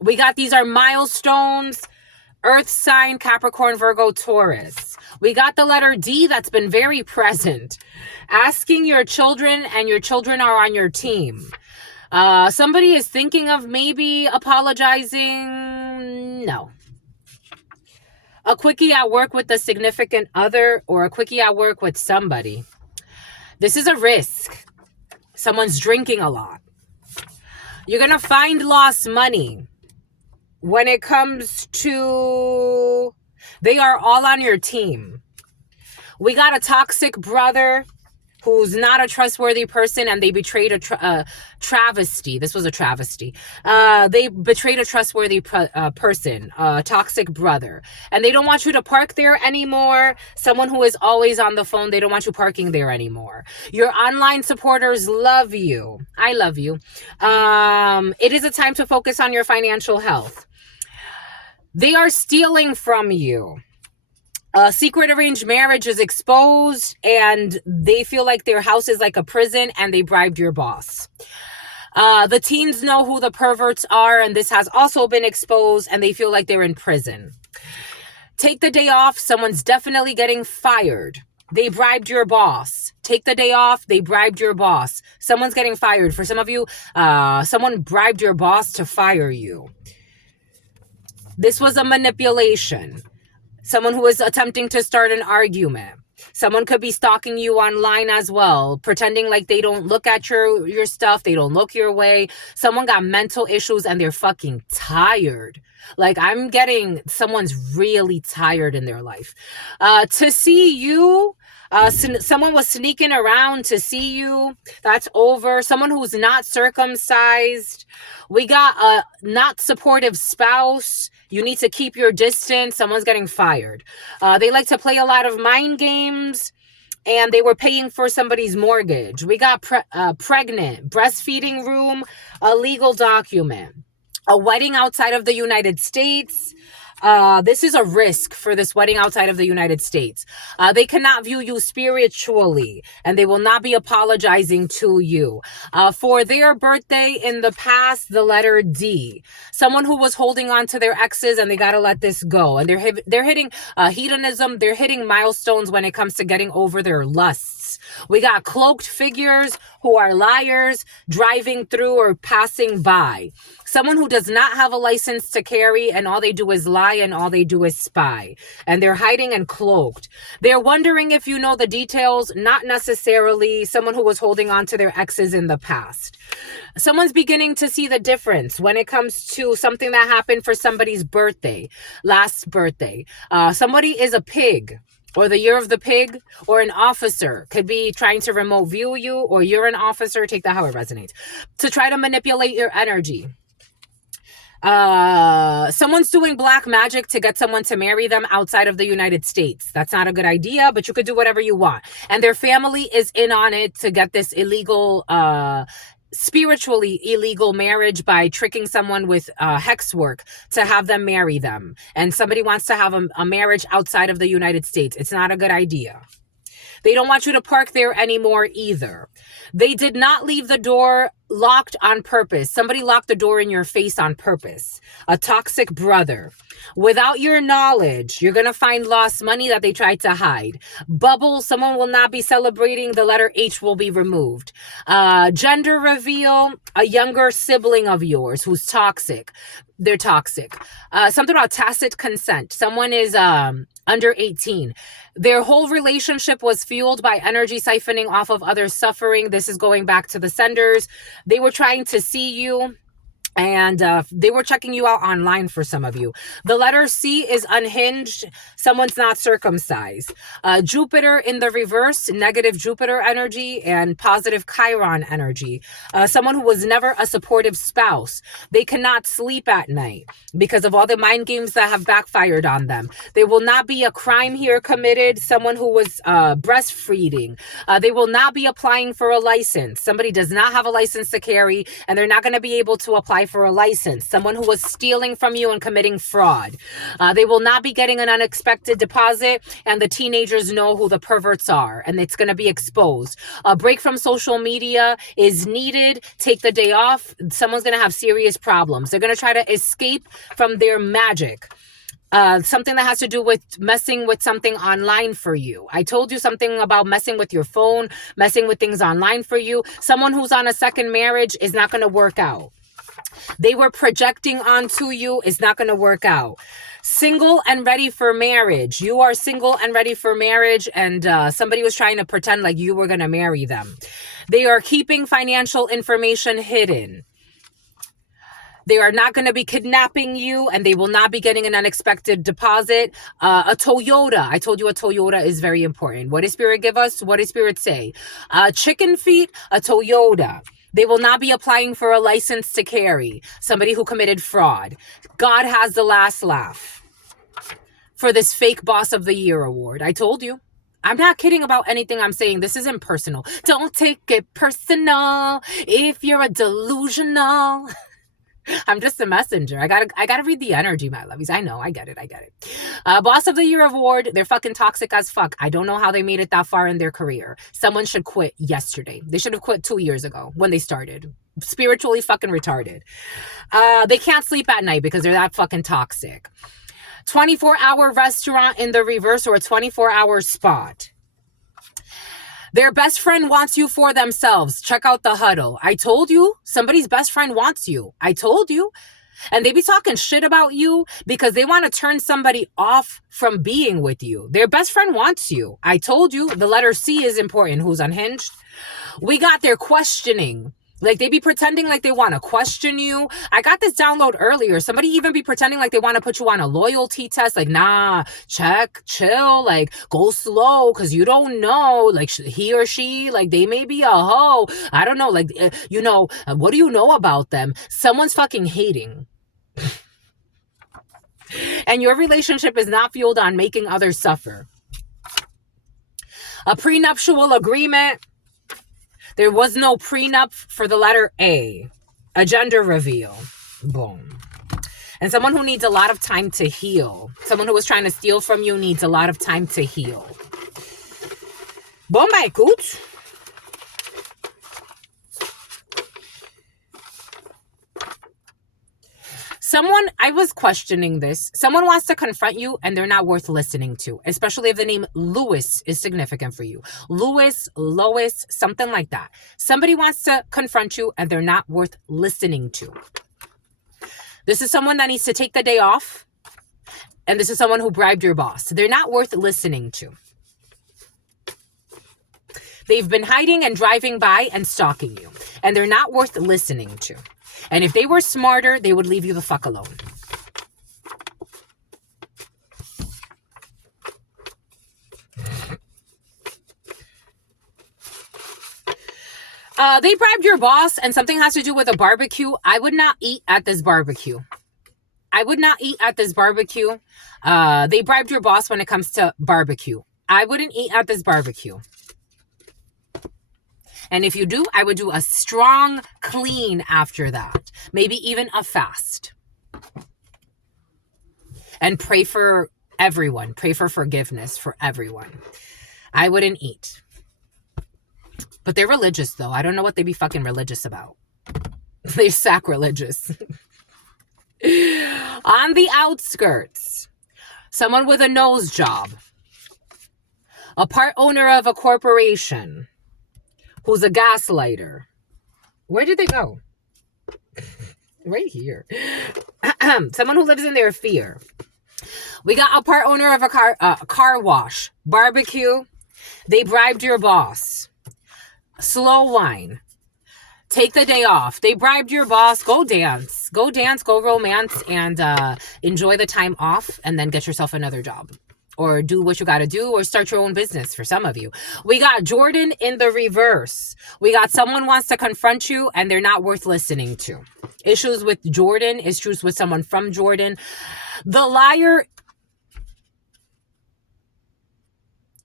We got these are milestones, Earth sign, Capricorn, Virgo, Taurus. We got the letter D that's been very present. Asking your children, and your children are on your team. Somebody is thinking of maybe apologizing. No. A quickie at work with a significant other, or a quickie at work with somebody. This is a risk. Someone's drinking a lot. You're going to find lost money. When it comes to, they are all on your team. We got a toxic brother who's not a trustworthy person, and they betrayed a travesty. This was a travesty. They betrayed a trustworthy person, a toxic brother. And they don't want you to park there anymore. Someone who is always on the phone, they don't want you parking there anymore. Your online supporters love you. I love you. It is a time to focus on your financial health. They are stealing from you. A secret arranged marriage is exposed, and they feel like their house is like a prison, and they bribed your boss. The teens know who the perverts are, and this has also been exposed, and they feel like they're in prison. Take the day off. Someone's definitely getting fired. They bribed your boss. Take the day off. They bribed your boss. Someone's getting fired. For some of you, someone bribed your boss to fire you. This was a manipulation. Someone who is attempting to start an argument. Someone could be stalking you online as well, pretending like they don't look at your stuff, they don't look your way. Someone got mental issues and they're fucking tired. Like, I'm getting someone's really tired in their life. To see you, someone was sneaking around to see you. That's over. Someone who's not circumcised. We got a not supportive spouse. You need to keep your distance. Someone's getting fired. They like to play a lot of mind games, and they were paying for somebody's mortgage. We got pregnant, breastfeeding room, a legal document, a wedding outside of the United States. This is a risk for this wedding outside of the United States. They cannot view you spiritually, and they will not be apologizing to you. For their birthday in the past, the letter D. Someone who was holding on to their exes, and they got to let this go. And they're hitting hedonism. They're hitting milestones when it comes to getting over their lusts. We got cloaked figures who are liars, driving through or passing by. Someone who does not have a license to carry, and all they do is lie and all they do is spy. And they're hiding and cloaked. They're wondering if you know the details, not necessarily. Someone who was holding on to their exes in the past. Someone's beginning to see the difference when it comes to something that happened for somebody's birthday, last birthday. Somebody is a pig, or the year of the pig, or an officer could be trying to remote view you, or you're an officer, take that how it resonates, to try to manipulate your energy. Someone's doing black magic to get someone to marry them outside of the United States. That's not a good idea, but you could do whatever you want. And their family is in on it to get this illegal, spiritually illegal marriage by tricking someone with hex work to have them marry them. And somebody wants to have a marriage outside of the United States. It's not a good idea. They don't want you to park there anymore either. They did not leave the door locked on purpose. Somebody locked the door in your face on purpose. A toxic brother. Without your knowledge, you're going to find lost money that they tried to hide. Bubble, someone will not be celebrating. The letter H will be removed. Gender reveal, a younger sibling of yours who's toxic. They're toxic. Something about tacit consent. Someone is under 18. Their whole relationship was fueled by energy siphoning off of others' suffering. This is going back to the senders. They were trying to see you, and they were checking you out online for some of you. The letter C is unhinged. Someone's not circumcised. Jupiter in the reverse, negative Jupiter energy and positive Chiron energy. Someone who was never a supportive spouse. They cannot sleep at night because of all the mind games that have backfired on them. There will not be a crime here committed. Someone who was breastfeeding. They will not be applying for a license. Somebody does not have a license to carry, and they're not going to be able to apply for a license. Someone who was stealing from you and committing fraud. They will not be getting an unexpected deposit, and the teenagers know who the perverts are, and it's going to be exposed. A break from social media is needed. Take the day off. Someone's going to have serious problems. They're going to try to escape from their magic. Something that has to do with messing with something online for you. I told you something about messing with your phone, messing with things online for you. Someone who's on a second marriage is not going to work out. They were projecting onto you. It's not going to work out. Single and ready for marriage. You are single and ready for marriage, and somebody was trying to pretend like you were going to marry them. They are keeping financial information hidden. They are not going to be kidnapping you, and they will not be getting an unexpected deposit. A Toyota. I told you a Toyota is very important. What does Spirit give us? What does Spirit say? Chicken feet, a Toyota. They will not be applying for a license to carry. Somebody who committed fraud. God has the last laugh for this fake Boss of the Year award. I told you. I'm not kidding about anything I'm saying. This isn't personal. Don't take it personal if you're a delusional. I'm just a messenger. I gotta read the energy, my lovies. I know. I get it. Boss of the Year award. They're fucking toxic as fuck. I don't know how they made it that far in their career. Someone should quit yesterday. They should have quit 2 years ago when they started. Spiritually fucking retarded. They can't sleep at night because they're that fucking toxic. 24-hour restaurant in the reverse, or a 24-hour spot. Their best friend wants you for themselves. Check out the huddle. I told you, somebody's best friend wants you. I told you. And they be talking shit about you because they want to turn somebody off from being with you. Their best friend wants you. I told you the letter C is important. Who's unhinged? We got their questioning. Like, they be pretending like they want to question you. I got this download earlier. Somebody even be pretending like they want to put you on a loyalty test. Like, nah, check, chill, like, go slow, because you don't know. Like, he or she, like, they may be a hoe. I don't know. Like, what do you know about them? Someone's fucking hating. And your relationship is not fueled on making others suffer. A prenuptial agreement. There was no prenup for the letter A. A gender reveal. Boom. And someone who needs a lot of time to heal. Someone who was trying to steal from you needs a lot of time to heal. Bon, bah, écoute. I was questioning this. Someone wants to confront you and they're not worth listening to, especially if the name Lewis is significant for you. Lewis, Lois, something like that. Somebody wants to confront you and they're not worth listening to. This is someone that needs to take the day off. And this is someone who bribed your boss. They're not worth listening to. They've been hiding and driving by and stalking you. And they're not worth listening to. And if they were smarter, they would leave you the fuck alone. They bribed your boss and something has to do with a barbecue. I would not eat at this barbecue. I would not eat at this barbecue. They bribed your boss when it comes to barbecue. I wouldn't eat at this barbecue. And if you do, I would do a strong clean after that. Maybe even a fast. And pray for everyone. Pray for forgiveness for everyone. I wouldn't eat. But they're religious, though. I don't know what they be fucking religious about. They're sacrilegious. On the outskirts, someone with a nose job. A part owner of a corporation. Who's a gaslighter. Where did they go? Right here. Someone who lives in their fear. We got a part owner of a car wash. Barbecue. They bribed your boss. Slow wine. Take the day off. They bribed your boss. Go dance. Go dance. Go romance. And enjoy the time off. And then get yourself another job. Or do what you got to do, or start your own business for some of you. We got Jordan in the reverse. We got someone wants to confront you and they're not worth listening to. Issues with Jordan, issues with someone from Jordan. The liar.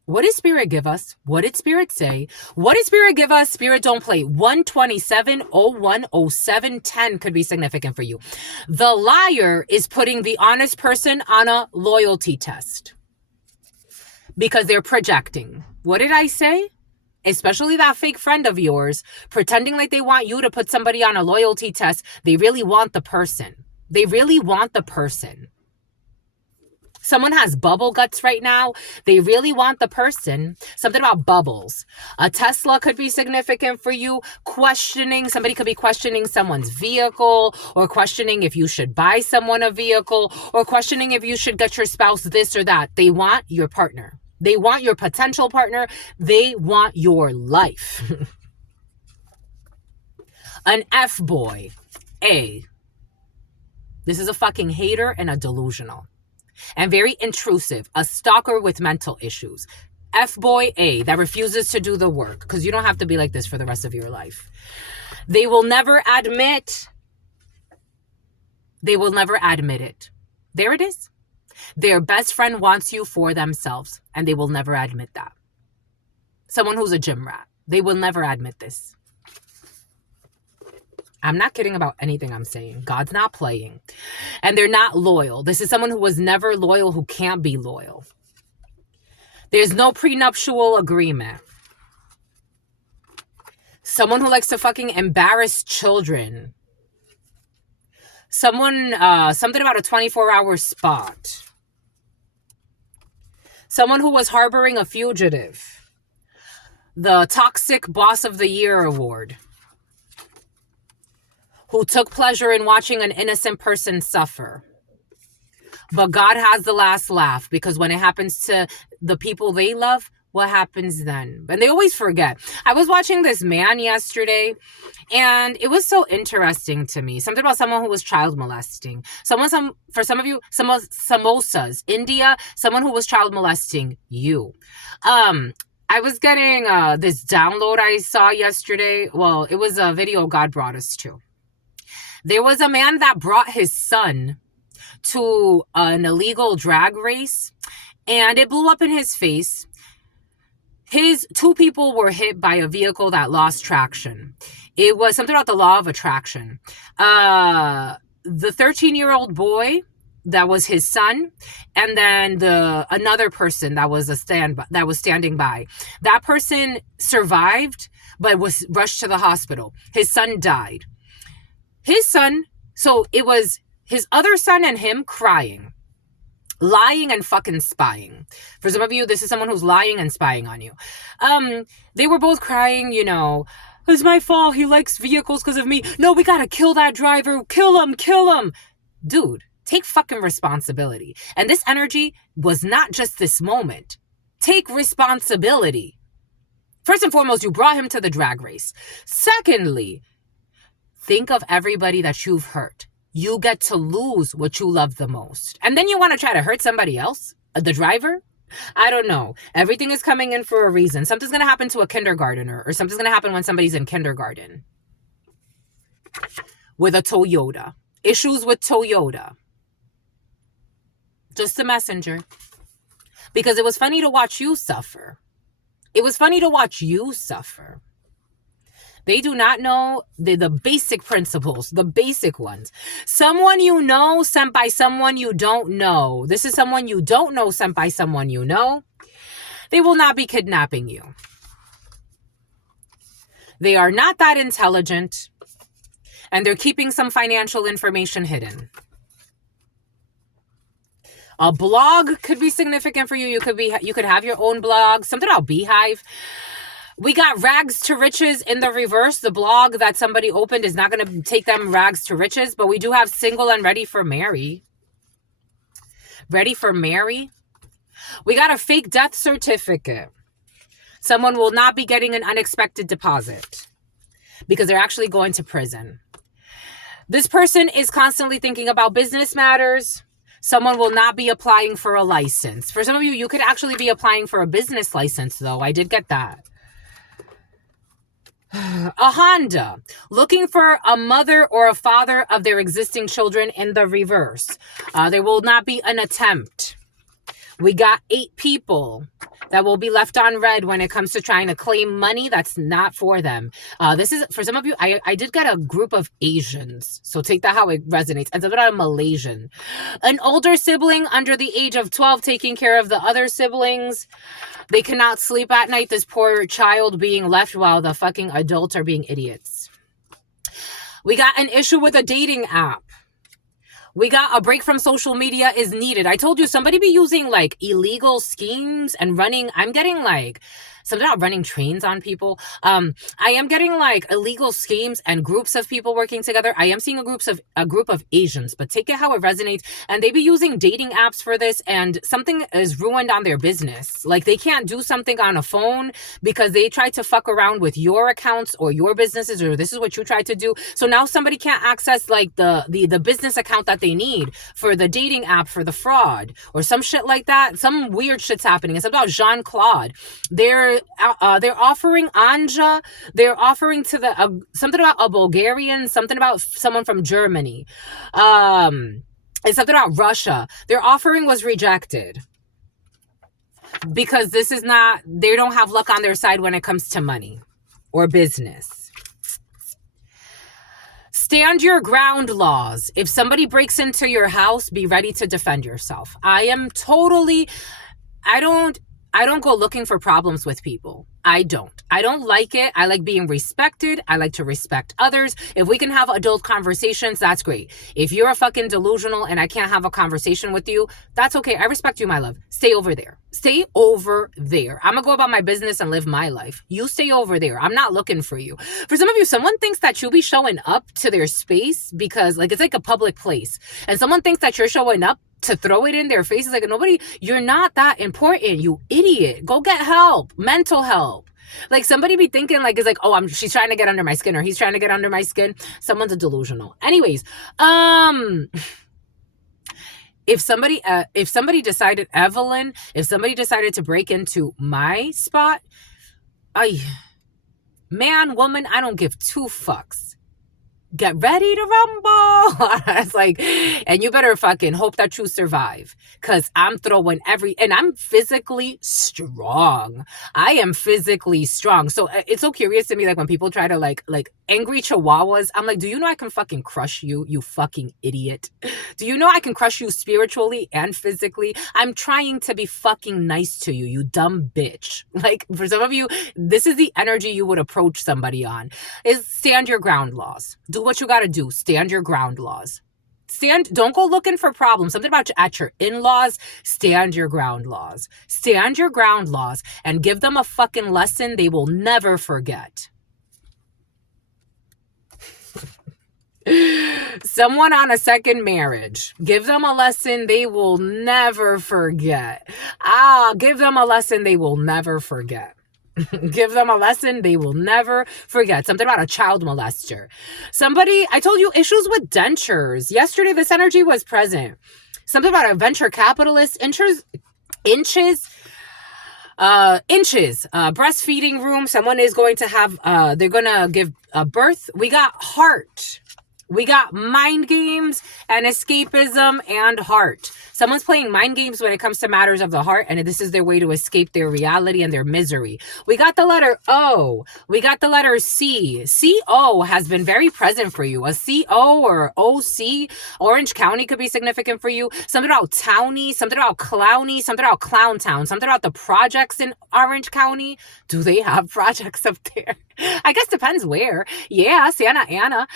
What did Spirit give us? What did Spirit say? What did Spirit give us? Spirit, don't play. 127-01-07-10 could be significant for you. The liar is putting the honest person on a loyalty test. Because they're projecting. What did I say? Especially that fake friend of yours, pretending like they want you to put somebody on a loyalty test. They really want the person. They really want the person. Someone has bubble guts right now. They really want the person. Something about bubbles. A Tesla could be significant for you. Questioning. Somebody could be questioning someone's vehicle, or questioning if you should buy someone a vehicle, or questioning if you should get your spouse this or that. They want your partner. They want your potential partner. They want your life. An F-boy. A. This is a fucking hater and a delusional. And very intrusive. A stalker with mental issues. F-boy A. That refuses to do the work. Because you don't have to be like this for the rest of your life. They will never admit. They will never admit it. There it is. Their best friend wants you for themselves, and they will never admit that. Someone who's a gym rat. They will never admit this. I'm not kidding about anything I'm saying. God's not playing. And they're not loyal. This is someone who was never loyal, who can't be loyal. There's no prenuptial agreement. Someone who likes to fucking embarrass children. Something about a 24-hour spot. Someone who was harboring a fugitive. The Toxic Boss of the Year award. who took pleasure in watching an innocent person suffer. But God has the last laugh, because when it happens to the people they love, what happens then? And they always forget. I was watching this man yesterday, and it was so interesting to me. Something about someone who was child molesting. For some of you, samosas. India, someone who was child molesting you. I was getting this download I saw yesterday. Well, it was a video God brought us to. There was a man that brought his son to an illegal drag race, and it blew up in his face. His two people were hit by a vehicle that lost traction. It was something about the law of attraction. The 13-year-old boy, that was his son, and then another person that was standing by. That person survived, but was rushed to the hospital. His son died. So it was his other son and him crying, lying and fucking spying. For some of you, this is someone who's lying and spying on you. They were both crying, it's my fault. He likes vehicles because of me. No, we gotta kill that driver. Kill him. Dude, take fucking responsibility. And this energy was not just this moment. Take responsibility. First and foremost, you brought him to the drag race. Secondly, think of everybody that you've hurt. You get to lose what you love the most. And then you want to try to hurt somebody else? The driver? I don't know. Everything is coming in for a reason. Something's going to happen to a kindergartner, or something's going to happen when somebody's in kindergarten. With a Toyota. Issues with Toyota. Just a messenger. Because it was funny to watch you suffer. They do not know the basic principles, the basic ones. Someone you know sent by someone you don't know. This is someone you don't know sent by someone you know. They will not be kidnapping you. They are not that intelligent, and they're keeping some financial information hidden. A blog could be significant for you. You could have your own blog. Something about Beehive. We got rags to riches in the reverse. The blog that somebody opened is not going to take them rags to riches, but we do have single and ready for marry. Ready for marry. We got a fake death certificate. Someone will not be getting an unexpected deposit because they're actually going to prison. This person is constantly thinking about business matters. Someone will not be applying for a license. For some of you, you could actually be applying for a business license, though. I did get that. A Honda, looking for a mother or a father of their existing children in the reverse. There will not be an attempt. We got 8 people that will be left on red when it comes to trying to claim money that's not for them. This is, for some of you, I did get a group of Asians. So take that how it resonates. And something about a Malaysian. An older sibling under the age of 12 taking care of the other siblings. They cannot sleep at night. This poor child being left while the fucking adults are being idiots. We got an issue with a dating app. We got a break from social media is needed. I told you somebody be using like illegal schemes and running. I'm getting like something about running trains on people. I am getting like illegal schemes and groups of people working together. I am seeing a group of Asians, but take it how it resonates. And they be using dating apps for this, and something is ruined on their business. Like they can't do something on a phone because they tried to fuck around with your accounts or your businesses, or this is what you tried to do. So now somebody can't access like the business account that they need for the dating app for the fraud or some shit like that. Some weird shit's happening. It's about Jean-Claude. They're offering Anja. They're offering to the something about a Bulgarian, something about someone from Germany. It's something about Russia. Their offering was rejected because they don't have luck on their side when it comes to money or business. Stand your ground laws. If somebody breaks into your house, be ready to defend yourself. I don't go looking for problems with people. I don't like it. I like being respected. I like to respect others. If we can have adult conversations, that's great. If you're a fucking delusional and I can't have a conversation with you, that's okay. I respect you, my love. Stay over there. Stay over there. I'm gonna go about my business and live my life. You stay over there. I'm not looking for you. For some of you, someone thinks that you'll be showing up to their space because like it's like a public place. And someone thinks that you're showing up to throw it in their faces like nobody, you're not that important, you idiot. Go get help, mental help. Like somebody be thinking like, it's like, oh, she's trying to get under my skin or he's trying to get under my skin. Someone's a delusional. Anyways, if somebody decided, Evelyn, if somebody decided to break into my spot, man, woman, I don't give two fucks. Get ready to rumble. It's like, and you better fucking hope that you survive. Cause I'm throwing and I'm physically strong. I am physically strong. So it's so curious to me, like when people try to like angry chihuahuas, I'm like, do you know I can fucking crush you, you fucking idiot? Do you know I can crush you spiritually and physically? I'm trying to be fucking nice to you, you dumb bitch. Like for some of you, this is the energy you would approach somebody on, is stand your ground laws. Do what you got to do. Stand your ground laws. Don't go looking for problems. Something about at your in-laws. Stand your ground laws. Stand your ground laws and give them a fucking lesson they will never forget. Someone on a second marriage. Give them a lesson they will never forget. Give them a lesson they will never forget. Give them a lesson they will never forget. Something about a child molester. Somebody, I told you, issues with dentures. Yesterday, this energy was present. Something about a venture capitalist. Inches. Breastfeeding room. Someone is going to have, they're going to give a birth. We got heart. We got mind games and escapism and heart. Someone's playing mind games when it comes to matters of the heart, and this is their way to escape their reality and their misery. We got the letter O. We got the letter C. CO has been very present for you. A CO or OC, Orange County could be significant for you. Something about towny, something about clowny, something about clown town, something about the projects in Orange County. Do they have projects up there? I guess depends where. Yeah, Santa Ana.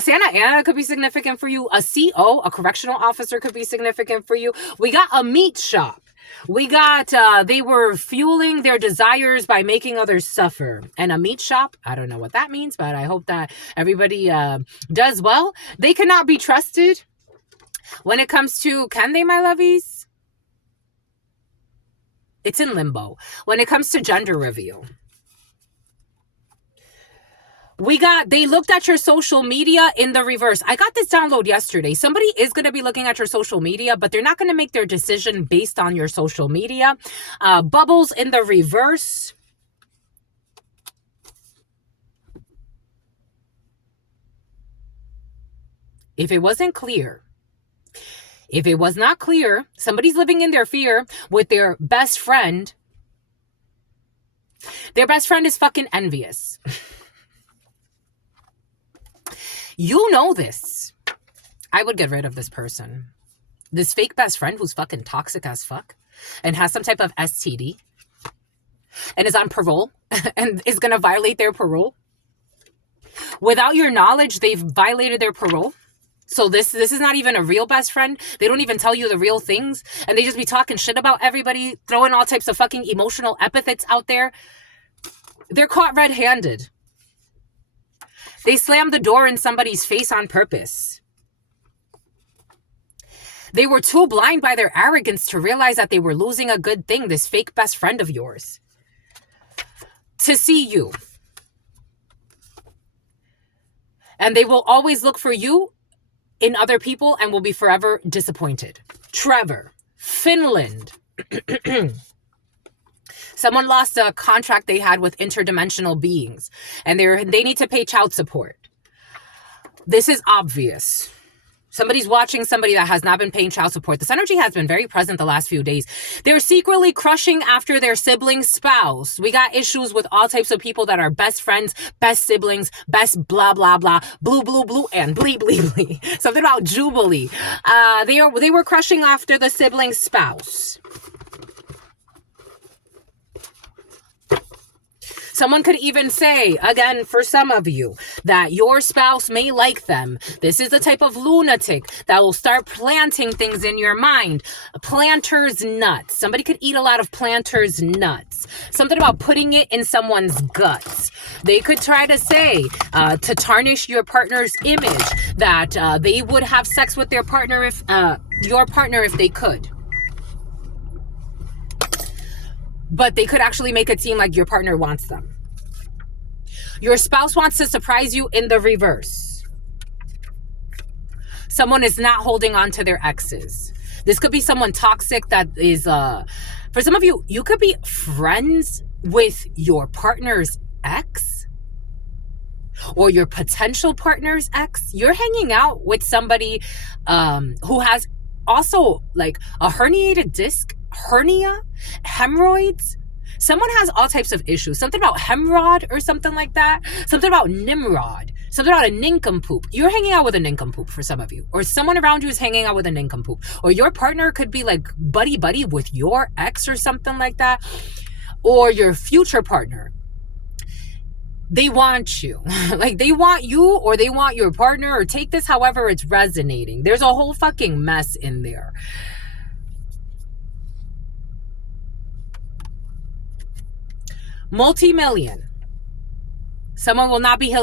Santa Ana could be significant for you. A CO, a correctional officer, could be significant for you. We got a meat shop. We got, they were fueling their desires by making others suffer. And a meat shop, I don't know what that means, but I hope that everybody does well. They cannot be trusted when it comes to, can they, my lovies? It's in limbo. When it comes to gender reveal. They looked at your social media in the reverse. I got this download yesterday. Somebody is going to be looking at your social media, but they're not going to make their decision based on your social media. Bubbles in the reverse. If it wasn't clear, if it was not clear, somebody's living in their fear with their best friend. Their best friend is fucking envious. You know this. I would get rid of this person. This fake best friend who's fucking toxic as fuck and has some type of STD and is on parole and is going to violate their parole. Without your knowledge, they've violated their parole. So this is not even a real best friend. They don't even tell you the real things. And they just be talking shit about everybody, throwing all types of fucking emotional epithets out there. They're caught red-handed. They slammed the door in somebody's face on purpose. They were too blind by their arrogance to realize that they were losing a good thing, this fake best friend of yours, to see you. And they will always look for you in other people and will be forever disappointed. Trevor, Finland. Someone lost a contract they had with interdimensional beings, and they need to pay child support. This is obvious. Somebody's watching somebody that has not been paying child support. This energy has been very present the last few days. They're secretly crushing after their sibling spouse. We got issues with all types of people that are best friends, best siblings, best blah, blah, blah, blue, blue, blue, and blee, blee, blee. Something about Jubilee. They were crushing after the sibling spouse. Someone could even say, again, for some of you, that your spouse may like them. This is the type of lunatic that will start planting things in your mind. Planter's nuts. Somebody could eat a lot of planter's nuts. Something about putting it in someone's guts. They could try to say, to tarnish your partner's image, that they would have sex with their partner if, your partner if they could. But they could actually make it seem like your partner wants them. Your spouse wants to surprise you in the reverse. Someone is not holding on to their exes. This could be someone toxic that is, for some of you, you could be friends with your partner's ex or your potential partner's ex. You're hanging out with somebody who has also like a herniated disc, hernia, hemorrhoids. Someone has all types of issues. Something about hemorrhoid or something like that. Something about Nimrod. Something about a nincompoop. You're hanging out with a nincompoop for some of you. Or someone around you is hanging out with a nincompoop. Or your partner could be like buddy-buddy with your ex or something like that. Or your future partner. They want you. Like they want you or they want your partner, or take this however it's resonating. There's a whole fucking mess in there. Multi-million. Someone will not be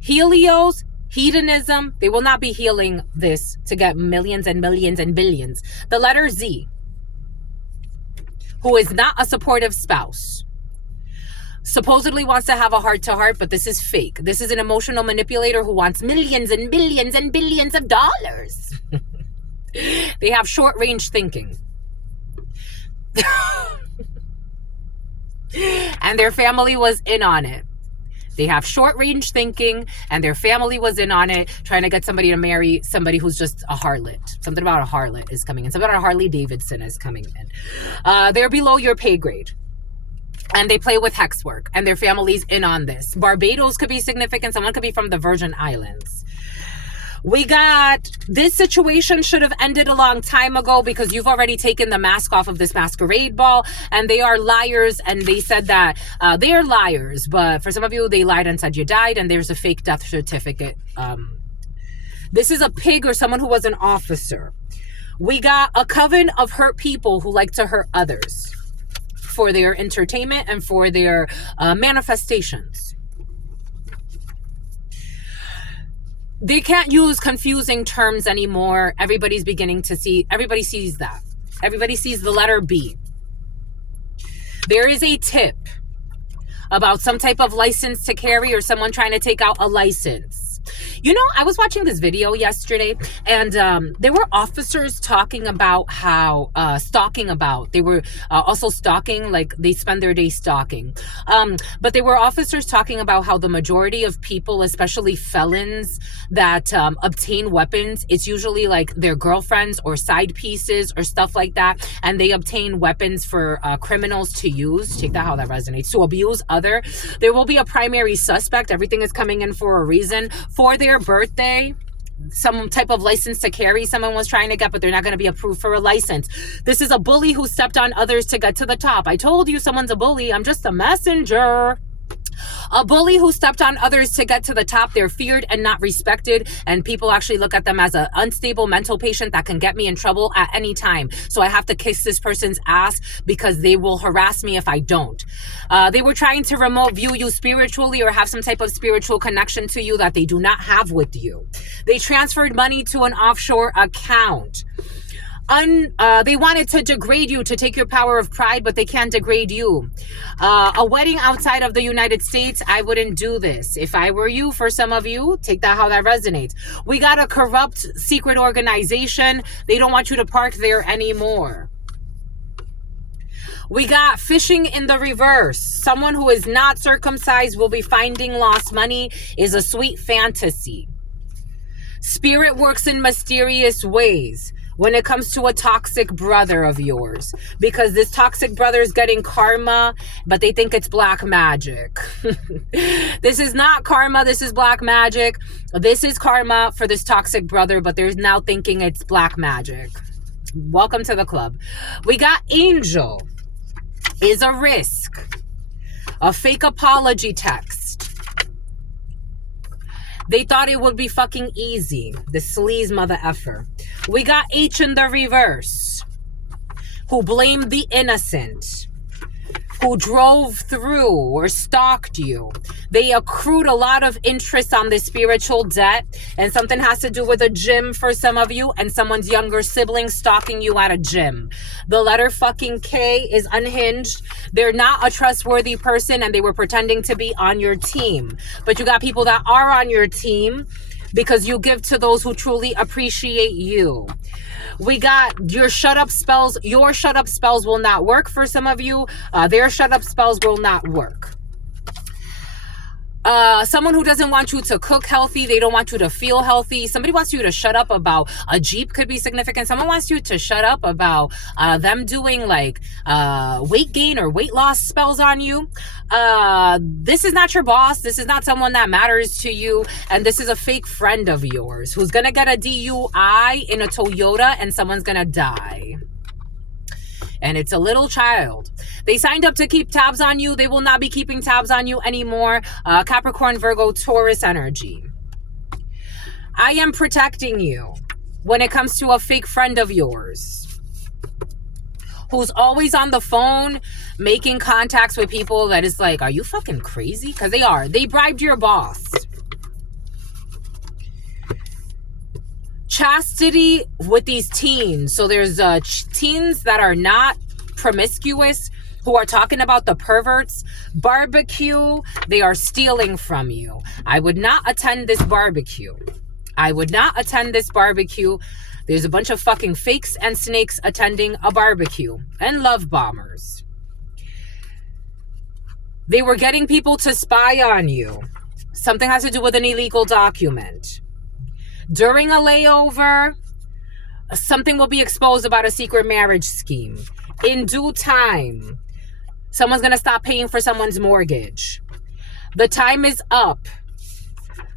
Helios, hedonism. They will not be healing this to get millions and millions and billions. The letter Z, who is not a supportive spouse, supposedly wants to have a heart-to-heart, but this is fake. This is an emotional manipulator who wants millions and billions and billions of dollars. They have short-range thinking. And their family was in on it. They have short-range thinking, and their family was in on it, trying to get somebody to marry somebody who's just a harlot. Something about a harlot is coming in. Something about a Harley Davidson is coming in. They're below your pay grade. And they play with hex work, and their family's in on this. Barbados could be significant. Someone could be from the Virgin Islands. We got, this situation should have ended a long time ago because you've already taken the mask off of this masquerade ball, and they are liars, and they said that they are liars, but for some of you, they lied and said you died, and there's a fake death certificate. This is a pig or someone who was an officer. We got a coven of hurt people who like to hurt others for their entertainment and for their manifestations. They can't use confusing terms anymore. Everybody's beginning to see, everybody sees that. Everybody sees the letter B. There is a tip about some type of license to carry or someone trying to take out a license. You know, I was watching this video yesterday, and there were officers talking about how, they were also stalking, like they spend their day stalking. But there were officers talking about how the majority of people, especially felons that obtain weapons, it's usually like their girlfriends or side pieces or stuff like that. And they obtain weapons for criminals to use. Check that how that resonates. To abuse other. There will be a primary suspect. Everything is coming in for a reason. For their birthday, some type of license to carry someone was trying to get, but they're not going to be approved for a license. This is a bully who stepped on others to get to the top. I told you someone's a bully. I'm just a messenger. A bully who stepped on others to get to the top. They're feared and not respected, and people actually look at them as an unstable mental patient that can get me in trouble at any time. So I have to kiss this person's ass because they will harass me if I don't. They were trying to remote view you spiritually or have some type of spiritual connection to you that they do not have with you. They transferred money to an offshore account. They wanted to degrade you, to take your power of pride, but they can't degrade you. A wedding outside of the United States, I wouldn't do this. If I were you, for some of you, take that how that resonates. We got a corrupt secret organization. They don't want you to park there anymore. We got fishing in the reverse. Someone who is not circumcised will be finding lost money is a sweet fantasy. Spirit works in mysterious ways when it comes to a toxic brother of yours, because this toxic brother is getting karma, but they think it's black magic. This is not karma. This is black magic. This is karma for this toxic brother, but they're now thinking it's black magic. Welcome to the club. We got angel is a risk. A fake apology text. They thought it would be fucking easy. The sleaze mother effer. We got H in the reverse, who blamed the innocent, who drove through or stalked you. They accrued a lot of interest on this spiritual debt, and something has to do with a gym for some of you and someone's younger sibling stalking you at a gym. The letter fucking K is unhinged. They're not a trustworthy person, and they were pretending to be on your team. But you got people that are on your team because you give to those who truly appreciate you. We got your shut up spells. Your shut up spells will not work for some of you. Their shut up spells will not work. Someone who doesn't want you to cook healthy. They don't want you to feel healthy. Somebody wants you to shut up about a Jeep could be significant. Someone wants you to shut up about them doing like weight gain or weight loss spells on you. This is not your boss. This is not someone that matters to you. And this is a fake friend of yours who's going to get a DUI in a Toyota and someone's going to die. And it's a little child. They signed up to keep tabs on you. They will not be keeping tabs on you anymore. Capricorn, Virgo, Taurus energy. I am protecting you when it comes to a fake friend of yours who's always on the phone making contacts with people that is like, are you fucking crazy? Because they are. They bribed your boss. Chastity with these teens. So there's teens that are not promiscuous who are talking about the perverts. Barbecue, they are stealing from you. I would not attend this barbecue. I would not attend this barbecue. There's a bunch of fucking fakes and snakes attending a barbecue and love bombers. They were getting people to spy on you. Something has to do with an illegal document. During a layover, something will be exposed about a secret marriage scheme. In due time, someone's going to stop paying for someone's mortgage. The time is up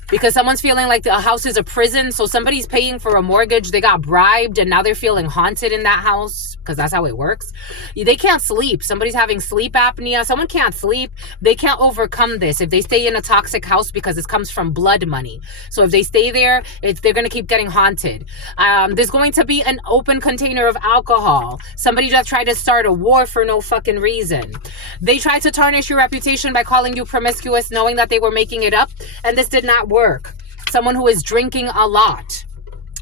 because someone's feeling like the house is a prison. So somebody's paying for a mortgage. They got bribed and now they're feeling haunted in that house because that's how it works. They can't sleep. Somebody's having sleep apnea. Someone can't sleep. They can't overcome this if they stay in a toxic house because this comes from blood money. So if they stay there, they're going to keep getting haunted. There's going to be an open container of alcohol. Somebody just tried to start a war for no fucking reason. They tried to tarnish your reputation by calling you promiscuous, knowing that they were making it up. And this did not work. Someone who is drinking a lot.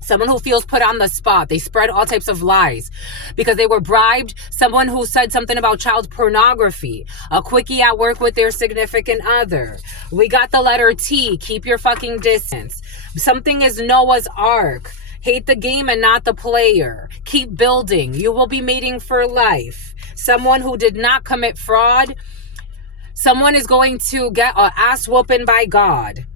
Someone who feels put on the spot. They spread all types of lies because they were bribed. Someone who said something about child pornography. A quickie at work with their significant other. We got the letter T. Keep your fucking distance. Something is Noah's Ark. Hate the game and not the player. Keep building. You will be mating for life. Someone who did not commit fraud. Someone is going to get an ass whooping by God.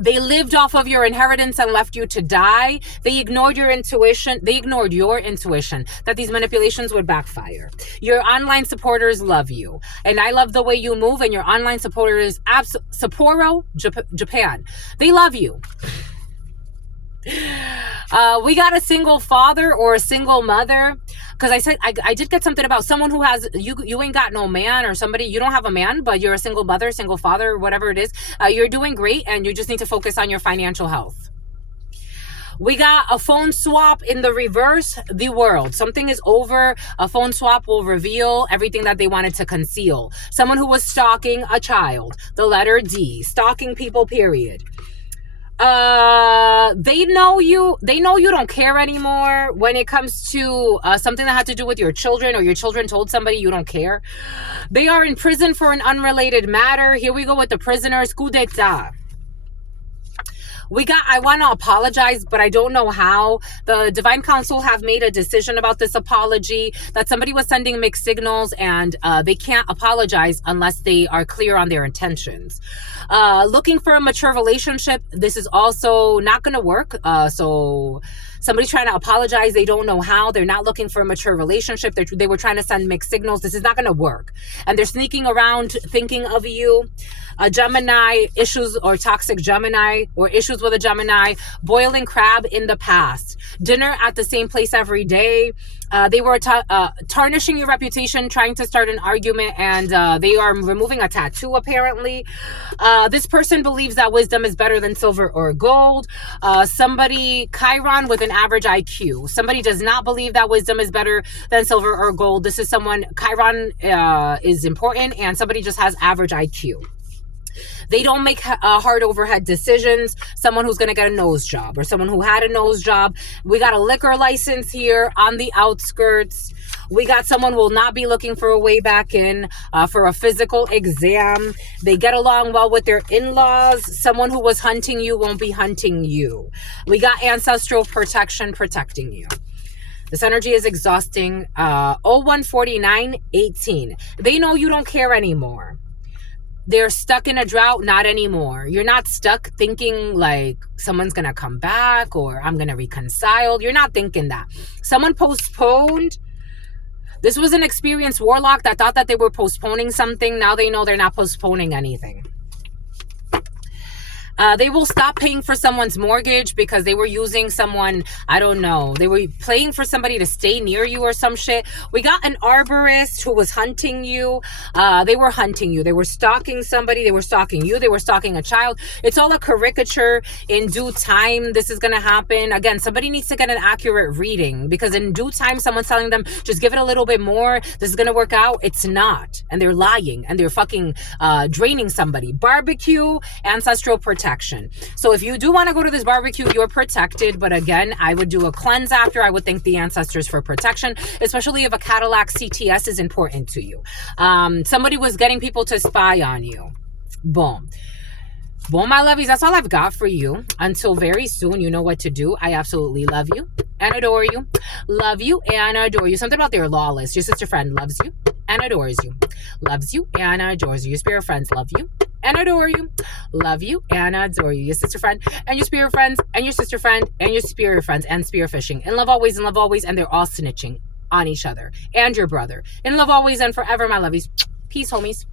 They lived off of your inheritance and left you to die. They ignored your intuition. They ignored your intuition that these manipulations would backfire. Your online supporters love you. And I love the way you move. And your online supporters, Sapporo, Japan, they love you. We got a single father or a single mother. Because I said I did get something about someone who has you ain't got no man, or somebody, you don't have a man, but you're a single mother, single father, whatever it is. You're doing great and you just need to focus on your financial health. We got a phone swap in the reverse, the world. Something is over. A phone swap will reveal everything that they wanted to conceal. Someone who was stalking a child, the letter D, stalking people, period. They know you don't care anymore when it comes to something that had to do with your children, or your children told somebody you don't care. They are in prison for an unrelated matter. Here we go with the prisoners. Coup d'etat. I want to apologize, but I don't know how. The Divine Council have made a decision about this apology, that somebody was sending mixed signals, and they can't apologize unless they are clear on their intentions. Looking for a mature relationship, this is also not going to work. So Somebody's trying to apologize. They don't know how. They're not looking for a mature relationship. They were trying to send mixed signals. This is not going to work. And they're sneaking around thinking of you. A Gemini, issues or toxic Gemini or issues with a Gemini, boiling crab in the past, dinner at the same place every day. They were tarnishing your reputation, trying to start an argument, and they are removing a tattoo apparently. This person believes that wisdom is better than silver or gold. Somebody, Chiron with an average IQ. Somebody does not believe that wisdom is better than silver or gold. This is someone, Chiron is important, and somebody just has average IQ. They don't make hard overhead decisions. Someone who's going to get a nose job or someone who had a nose job. We got a liquor license here on the outskirts. We got someone who will not be looking for a way back in for a physical exam. They get along well with their in-laws. Someone who was hunting you won't be hunting you. We got ancestral protection protecting you. This energy is exhausting. 014918. They know you don't care anymore. They're stuck in a drought, not anymore. You're not stuck thinking like someone's going to come back or I'm going to reconcile. You're not thinking that. Someone postponed. This was an experienced warlock that thought that they were postponing something. Now they know they're not postponing anything. They will stop paying for someone's mortgage because they were using someone, I don't know. They were paying for somebody to stay near you or some shit. We got an arborist who was hunting you. They were hunting you. They were stalking somebody. They were stalking you. They were stalking a child. It's all a caricature. In due time, this is going to happen. Again, somebody needs to get an accurate reading because in due time, someone's telling them, just give it a little bit more. This is going to work out. It's not. And they're lying and they're fucking draining somebody. Barbecue, ancestral protection. So if you do want to go to this barbecue, you're protected. But again, I would do a cleanse after. I would thank the ancestors for protection, especially if a Cadillac CTS is important to you. Somebody was getting people to spy on you. Boom. Boom, my lovies. That's all I've got for you. Until very soon, you know what to do. I absolutely love you and adore you. Love you and adore you. Something about they're lawless. Your sister friend loves you and adores you. Loves you and adores you. Your spirit friends love you and adore you. Love you and adore you. Your sister friend and your spirit friends and your sister friend and your spirit friends and spear fishing. In love always, and they're all snitching on each other and your brother. In love always and forever, my lovies. Peace, homies.